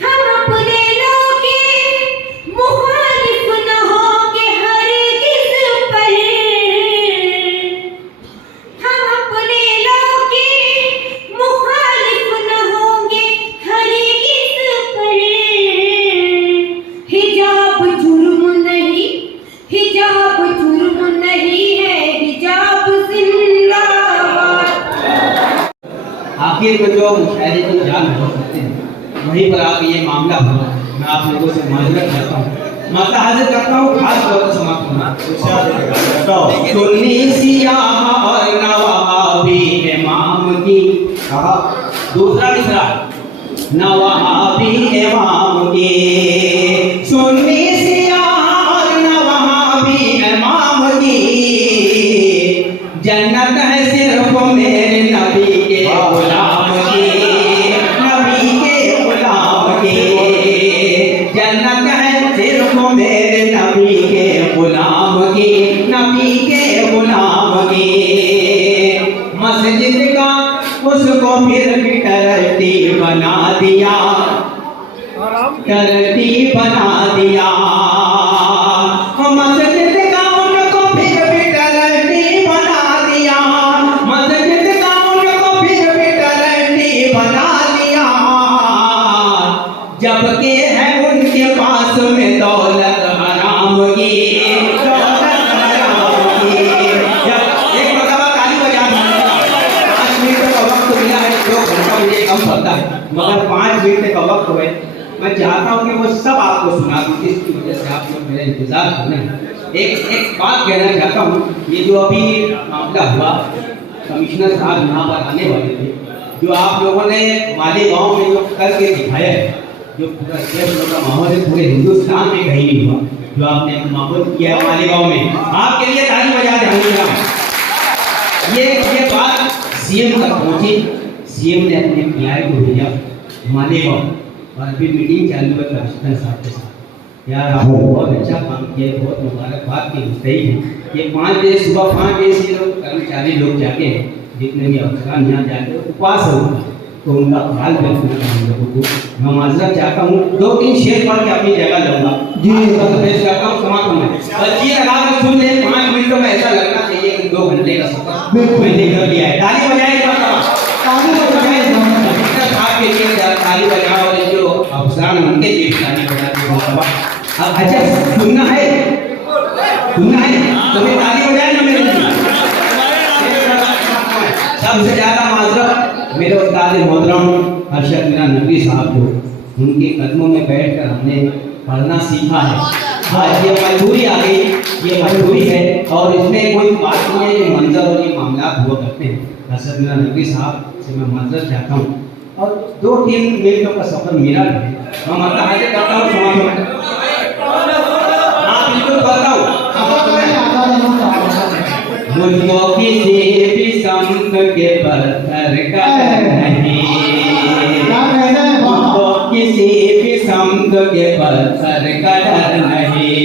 हम अपने लोगे मुखालिफ न होंगे हरगिज़ पर, हम अपने लोगे मुखालिफ न होंगे हरगिज़ पर। हिजाब जुर्म नहीं, हिजाब जुर्म नहीं है, हिजाब जिंदाबाद। आखिर में जो मुशायरे को जान हो सकते हैं वहीं पर आप ये मामला हुआ। मैं आप लोगों से माजरत करता हूँ, माता हाजिर करता हूँ, खास तौर पर समाप्त होना सुन्नी सियाह और नवाबी इमाम की। दूसरा मिसरा नवाबी इमाम की, सुन्नी सियाह और नवाबी इमाम की, जन्नत है सिर्फ मेरे नबी के गुलाम की, नबी के गुलाम की, जन्नत है सिर्फ मेरे नबी के गुलाम की, नबी के गुलाम की। मस्जिद का उसको फिर भी टरटी बना दिया, टरटी बना दिया। मस्जिद का उनको फिर भी टरटी बना दिया, मस्जिद का उनको फिर भी टरटी बना दिया। जबकि है उनके पास में दौलत हराम की, दौलत हराम की। एक मरतबा ताली बजा दूंगा। 5 मिनट का वक्त मिला है, 2 घंटा मुझे कम पड़ता है, मगर 5 मिनट का वक्त हुए मैं चाहता हूँ कि वो सब आपको सुना दूँ, जिसकी वजह से आप लोग मेरा इंतजार कर रहे हैं। एक बात कहना चाहता हूँ, ये जो अभी मामला हुआ, कमिश्नर साहब यहाँ पर आने वाले थे, जो आप लोगों ने मालेगांव में जो करके दिखाया है, जो पूरा देश का माहौल है, पूरे हिंदुस्तान में कहीं नहीं हुआ जो आपने माहौल किया है मालेगांव में। आपके लिए ताली बजा दें हम। ये बात सीएम तक पहुंची, सीएम ने अपने पीआई को भेजा मालेगांव, और अभी मीटिंग चालू है कमिश्नर साहब के साथ। यार आपने बहुत अच्छा काम किया, बहुत मुबारकबाद की मुस्तहिक है। ये 5 बजे सुबह 5 बजे से लोग कर्मचारी लोग जाके जितने भी अफसरान यहाँ जाके उपवास होगा, तो उनका हाल बिल्कुल हम लोगों को मैं माजरत चाहता हूँ। 2-3 शेर पढ़ के अपनी जगह लूँगा जी, पेश करता हूँ, समाप्त होना। बच्चे लगा कर सुन ले, 5 मिनटों में ऐसा लगना चाहिए कि 2 घंटे का सफर मैंने कर लिया है। ताली बजाए, ताली बजाए के लिए, ताली बजाओ। और जो अफसरान उनके लिए ताली बजाते। अब अच्छा सुनना है, सुनना है तो मैं ताली बजाए ना मेरे लिए। सबसे ज्यादा माजरत मेरे उस्ताद मोहतरम अरशद मीरा नकवी साहब को, उनके कदमों में बैठकर हमने पढ़ना सीखा है। आज ये मजबूरी आ गई, ये मजबूरी है, और इसमें कोई बात नहीं है, ये मंजर और ये मामला हुआ करते हैं। अरशद मीरा नकवी साहब से मैं माजरत चाहता हूँ, और 2-3 मिनटों का सफर मेरा है। मैं मतलब हाजिर करता हूँ, समाप्त। आप बिल्कुल बताओ, मुझको किसी भी संत के पत्थर का नहीं, मुझको किसी भी संत के पत्थर का डर नहीं,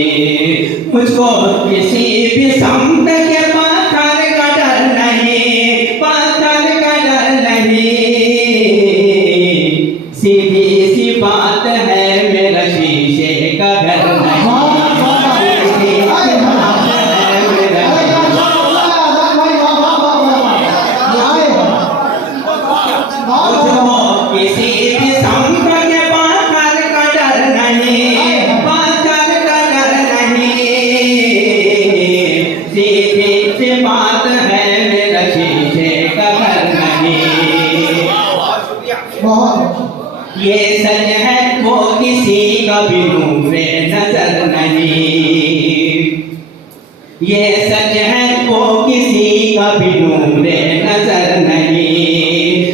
मुझको किसी भी संत के पत्थर का डर नहीं, पत्थर का डर नहीं। सीधी सी बात है, मेरा शीशे का घर नहीं, किसी भी संत के पत्थर का डर नहीं, पत्थर का डर नहीं। सीधी सी बात है, मेरा शीशे का घर नहीं। ये सच है वो किसी का भी नूरे नजर नहीं, ये सच है वो किसी का भी नूरे नजर नहीं,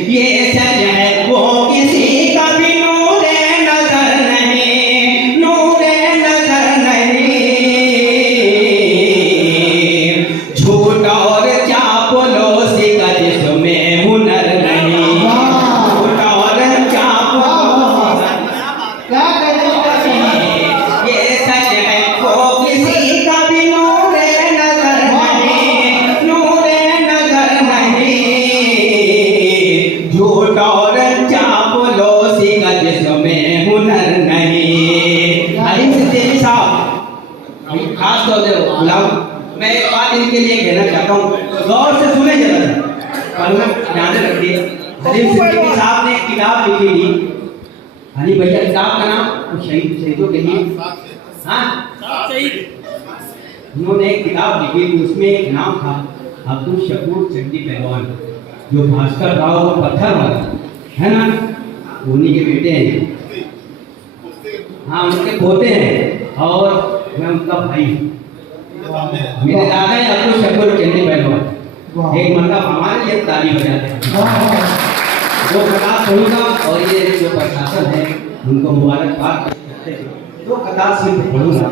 ये सच है वो किसी का भी नूरे नजर नहीं, नूरे नजर नहीं। झूठ और चापलूसी का जिसमें हुनर नहीं, झूठ और ये सच है वो किसी का भी नूरे नजर नहीं, नूरे नजर नहीं। हम खास तौर से बुलाऊं, मैं एक बात इनके लिए कहना चाहता हूँ, गौर से सुने जरा, वरना ध्यान रखिए। हरीम सिद्दीकी साहब ने एक किताब लिखी थी, हनी भैया किताब का नाम शहीदों के लिए, हाँ उन्होंने एक किताब लिखी थी, उसमें एक नाम था अब्दुल शकूर चंडी पहलवान, जो भास्कर राव को पत्थर वाला है ना, उन्हीं के बेटे हैं, हाँ उनके पोते हैं, और मैं उनका भाई हूँ। मेरे दादा है अब्दुल शकूर चंडी पहलवान। एक मतलब हमारे लिए ताली बजाते हैं, जो खताब पढ़ूंगा, और ये जो प्रशासन है उनको मुबारकबाद करते हैं। दो खताब सिर्फ पढ़ूंगा,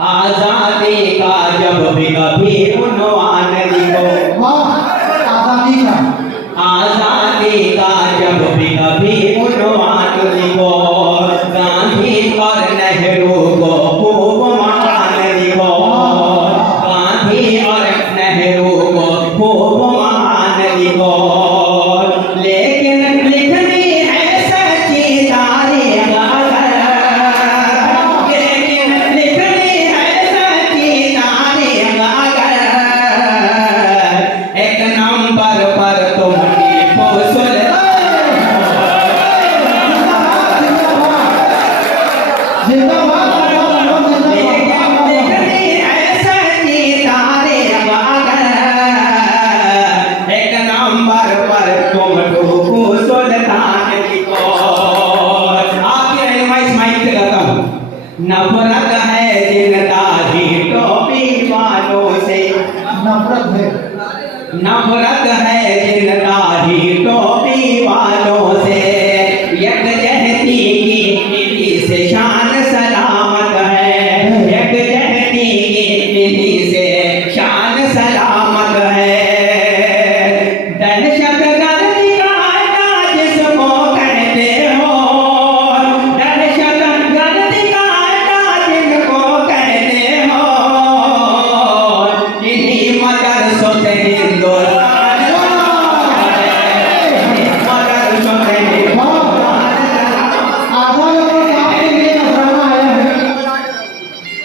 आजादी का जब भी कभी उन्वान लिखो, आजादी का, आजादी का जब भी कभी उन्वान लिखो, गांधी और नेहरू को खूब महान लिखो, गांधी और नेहरू को खूब महान लिखो, लेकिन लिखनी है सच्ची तारीख, लेकिन लिखनी है सच्ची तारीख, एक नंबर पर तुम नफरत है जिनदारी टोपी वालों से, नफरत है, नफरत है जिनदारी टोपी वालों से, यकजहती की नीति से शान सलामत है, यकजहती की नीति से शान सलामत है, दहशत गर्दी का अड्डा जिसको कहते हो, दहशत गर्दी का अड्डा जिनको कहते हो, इन्हीं मदरसों से हिंदुस्तान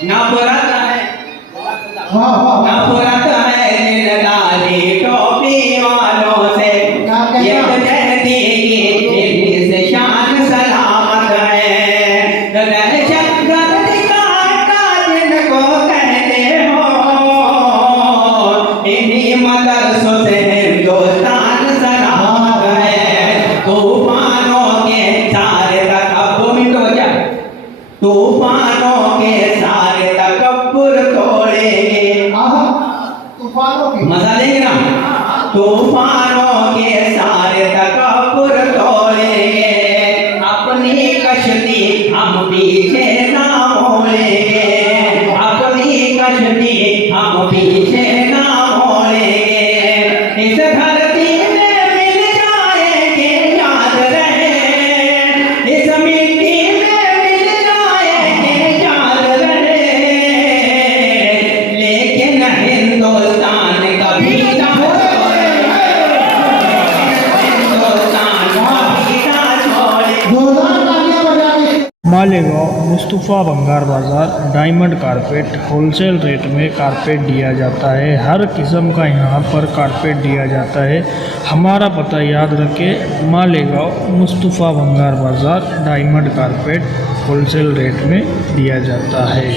नफरत है, नफरत है जिनदारी टोपी वालों से, यकजहती की नीति से शान सलामत है, दहशत गर्दी का अड्डा जिनको कहते हो, इन्हीं मदरसों से हिंदुस्तान सलामत है, तूफानों के सारे तकब्बुर, तूफानों के सारे तकब्बुर तोड़ेंगे, तूफानों के, मजा लेंगे ना, तूफानों के सारे तकब्बुर तोड़ेंगे, अपनी कश्ती हम पीछे ना मोड़ेंगे, अपनी कश्ती हम पीछे ना मोड़ेंगे, इस धरती में मिल जाएंगे याद रहे, इस मिट्टी में मिल जाएंगे याद रहे, लेकिन हिंदुस्तान कभी ना छोड़े, हिंदुस्तान कभी ना छोड़े। जोरदार तालियां बजाइए। मालेगांव मुस्तफ़ा भंगार बाज़ार डायमंड कारपेट होलसेल रेट में कारपेट दिया जाता है। हर किस्म का यहाँ पर कारपेट दिया जाता है। हमारा पता याद रखें, मालेगांव मुस्तफ़ा भंगार बाज़ार डायमंड कारपेट होलसेल रेट में दिया जाता है।